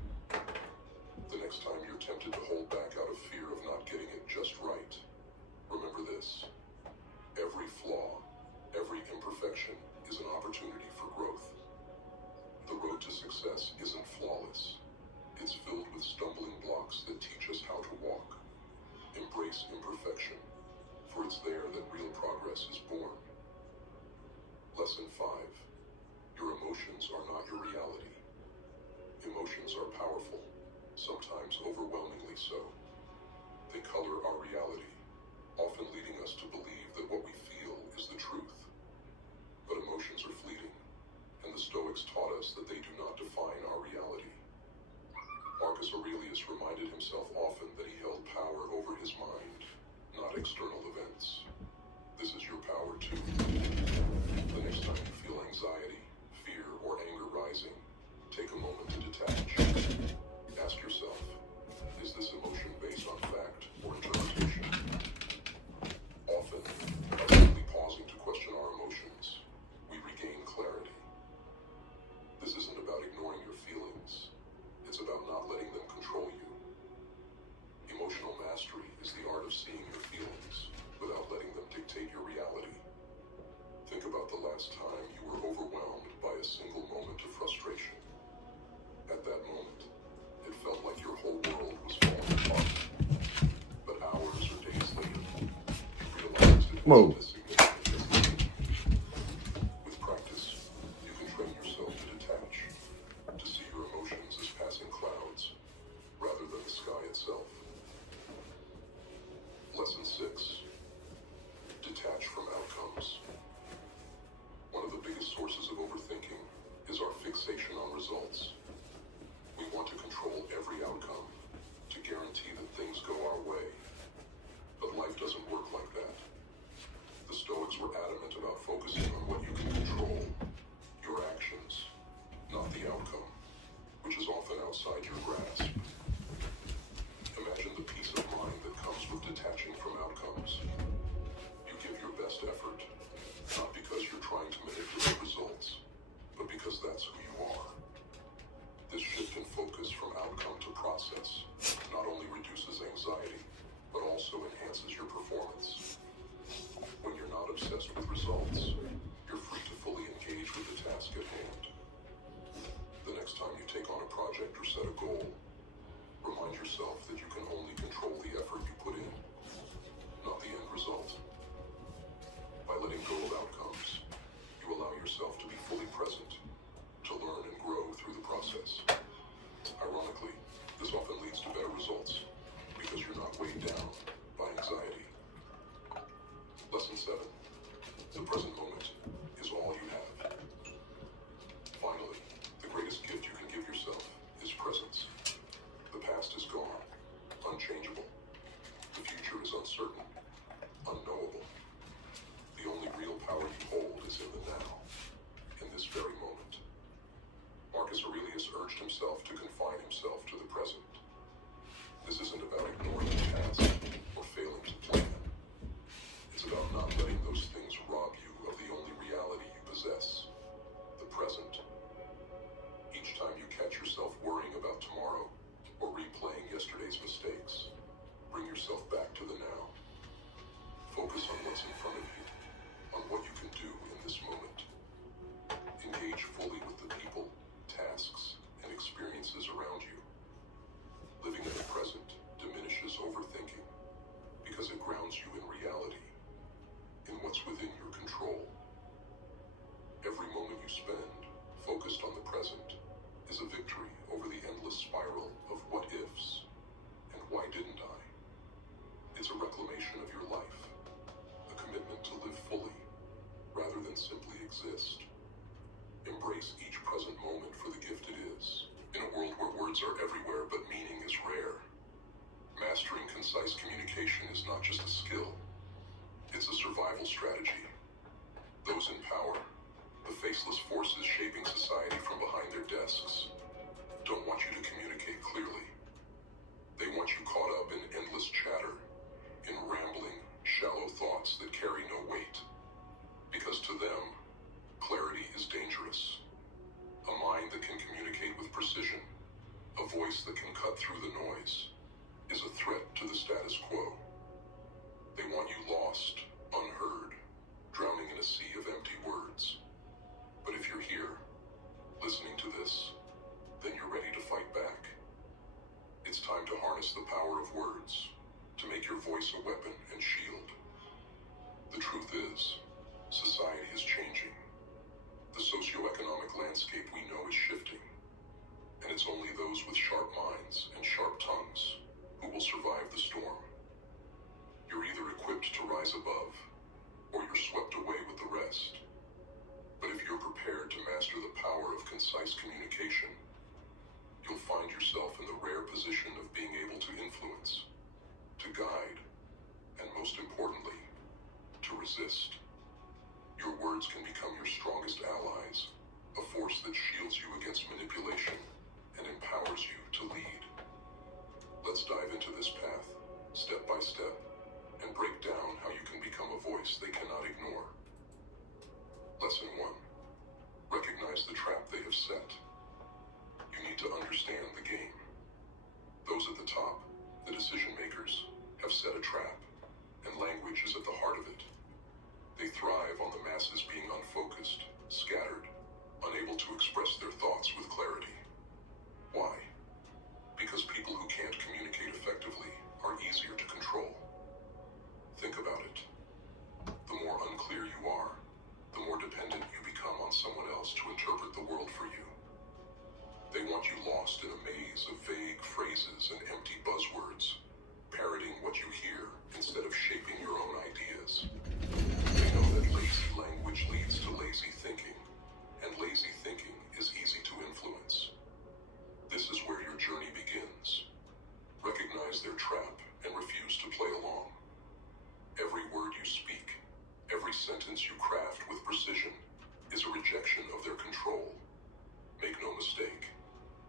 The next time you're tempted to hold back out of fear of not getting it just right, remember this. Every flaw, every imperfection is an opportunity for growth. The road to success isn't flawless. It's filled with stumbling blocks that teach us how to walk. Embrace imperfection, for it's there that real progress is born. Lesson 5. Your emotions are not your reality. Emotions are powerful, sometimes overwhelmingly so. They color our reality, often leading us to believe that what we feel is the truth. But emotions are fleeting, and the Stoics taught us that they do not define our reality. Marcus Aurelius reminded himself often that he held power over his mind, not external events. This is your power too. The next time you feel anxiety, fear, or anger rising, take a moment to detach. Ask yourself, is this emotion based on fact or interpretation? Often, by simply pausing to question our emotions, we regain clarity. This isn't about ignoring your feelings. It's about not letting them control you. Emotional mastery is the art of seeing your feelings without letting them dictate your reality. Think about the last time you were overwhelmed by a single moment of frustration. At that moment, it felt like your whole world was falling apart. But hours or days later, you realized it wasn't as significant as it seemed. With practice, you can train yourself to detach, to see your emotions as passing clouds, rather than the sky itself. Lesson 6. Detach from outcomes. One of the biggest sources of overthinking is our fixation on results. We want to control every outcome, to guarantee that things go our way. But life doesn't work like that. The Stoics were adamant about focusing on what you can control, your actions, not the outcome, which is often outside your grasp. Imagine the peace of mind that comes with detaching from outcomes. You give your best effort, not because you're trying to manipulate results, but because that's who you are. This shift in focus from outcome to process not only reduces anxiety, but also enhances your performance. When you're not obsessed with results, you're free to fully engage with the task at hand. The next time you take on a project or set a goal, remind yourself that you can only control the effort you put in, not the end result. By letting go of outcomes, you allow yourself to be fully present, to learn and grow through the process. Ironically, this often leads to better results, because you're not weighed down by anxiety. Lesson 7. The present moment is all you have. Finally, the greatest gift you can give yourself is presence. The past is gone, unchangeable. The future is uncertain, unknowable. The only real power you hold is in the now, in this very moment. Marcus Aurelius urged himself to confine himself to the present. This isn't about ignoring the past or failing to plan. It's about not letting those things rob you of the only reality you possess, the present. Each time you catch yourself worrying about tomorrow or replaying yesterday's mistakes, bring yourself back to the now. Focus on what's in front of you, on what you can do in this moment. Engage fully with the people, tasks, and experiences around you. Living in the present diminishes overthinking because it grounds you in reality, in what's within your control. Every moment you spend focused on the present, is a victory over the endless spiral of what ifs and why didn't I. It's a reclamation of your life, a commitment to live fully rather than simply exist. Embrace each present moment for the gift it is. In a world where words are everywhere but meaning is rare, mastering concise communication is not just a skill, it's a survival strategy. Those in power, the faceless forces shaping society from behind their desks, don't want you to communicate clearly. They want you caught up in endless chatter, in rambling, shallow thoughts that carry no weight. Because to them, clarity is dangerous. A mind that can communicate with precision, a voice that can cut through the noise, is a threat to the status quo. They want you lost, unheard, drowning in a sea of empty words. But if you're here, listening to this, then you're ready to fight back. It's time to harness the power of words, to make your voice a weapon and shield. The truth is, society is changing. The socioeconomic landscape we know is shifting. And it's only those with sharp minds and sharp tongues who will survive the storm. You're either equipped to rise above, or you're swept away with the rest. But if you're prepared to master the power of concise communication, you'll find yourself in the rare position of being able to influence, to guide, and most importantly, to resist. Your words can become your strongest allies, a force that shields you against manipulation and empowers you to lead. Let's dive into this path, step by step, and break down how you can become a voice they cannot ignore. Lesson 1. Recognize the trap they have set. You need to understand the game. Those at the top, the decision makers, have set a trap, and language is at the heart of it. They thrive on the masses being unfocused, scattered, unable to express their thoughts with clarity. Why? Because people who can't communicate effectively are easier to control. Think about it. The more unclear you are, the more dependent you become on someone else to interpret the world for you. They want you lost in a maze of vague phrases and empty buzzwords, parroting what you hear instead of shaping your own ideas. They know that lazy language leads to lazy thinking, and lazy thinking is easy to influence. This is where your journey begins. Recognize their trap and refuse to play along. Every word you speak, every sentence you craft with precision, is a rejection of their control. Make no mistake,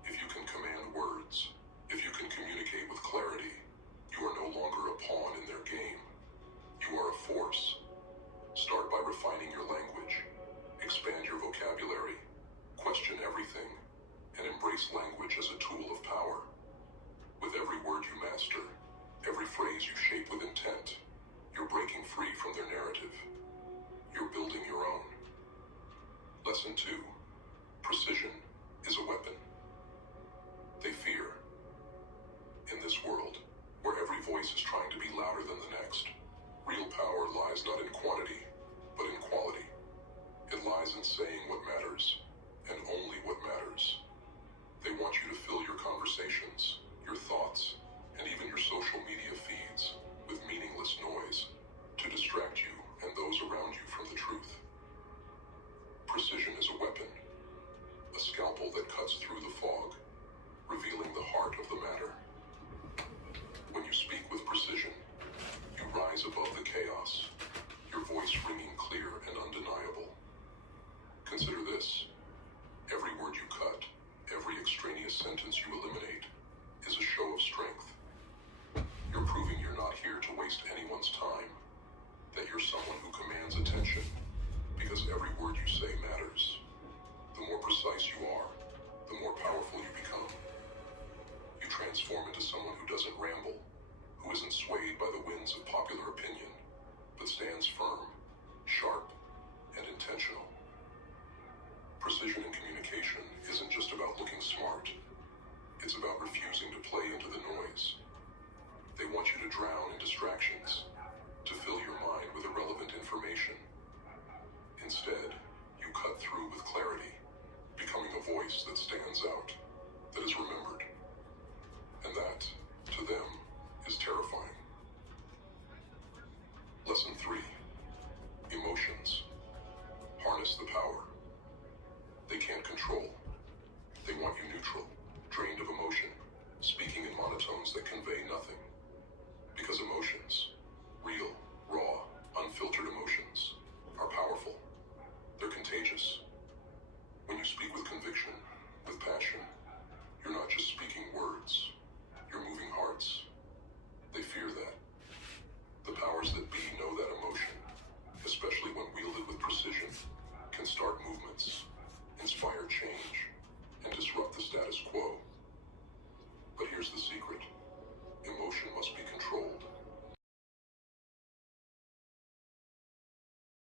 if you can command words, if you can communicate with clarity, you are no longer a pawn in their game. You are a force. Start by refining your language, expand your vocabulary, question everything, and embrace language as a tool of power. With every word you master, every phrase you shape with intent, you're breaking free from their narrative. You're building your own. Lesson 2. Precision is a weapon. They fear. In this world, where every voice is trying to be louder than the next, real power lies not in quantity, but in quality. It lies in saying what matters, and only what matters. They want you to fill your conversations, your thoughts, and even your social media feeds with meaningless noise to distract you and those around you from the truth. Precision is a weapon, a scalpel that cuts through the fog, revealing the heart of the matter. When you speak with precision, you rise above the chaos, your voice ringing clear and undeniable. Consider this. Every word you cut, every extraneous sentence you eliminate, is a show of strength. You're proving you're not here to waste anyone's time, that you're someone who commands attention, because every word you say matters. The more precise you are, the more powerful you become. You transform into someone who doesn't ramble, who isn't swayed by the winds of popular opinion, but stands firm, sharp, and intentional. Precision in communication isn't just about looking smart. It's about refusing to play into the noise. They want you to drown in distractions, to fill your mind with irrelevant information. Instead, you cut through with clarity, voice that stands out, that is remembered. And that, to them, is terrifying. Lesson 3. Emotions. Harness the power. They can't control. They want you neutral, drained of emotion, speaking in monotones that convey nothing. Because emotions, real, raw, unfiltered emotions, are powerful. They're contagious. When you speak with conviction, with passion, you're not just speaking words, you're moving hearts. They fear that. The powers that be know that emotion, especially when wielded with precision, can start movements, inspire change, and disrupt the status quo. But here's the secret. Emotion must be controlled.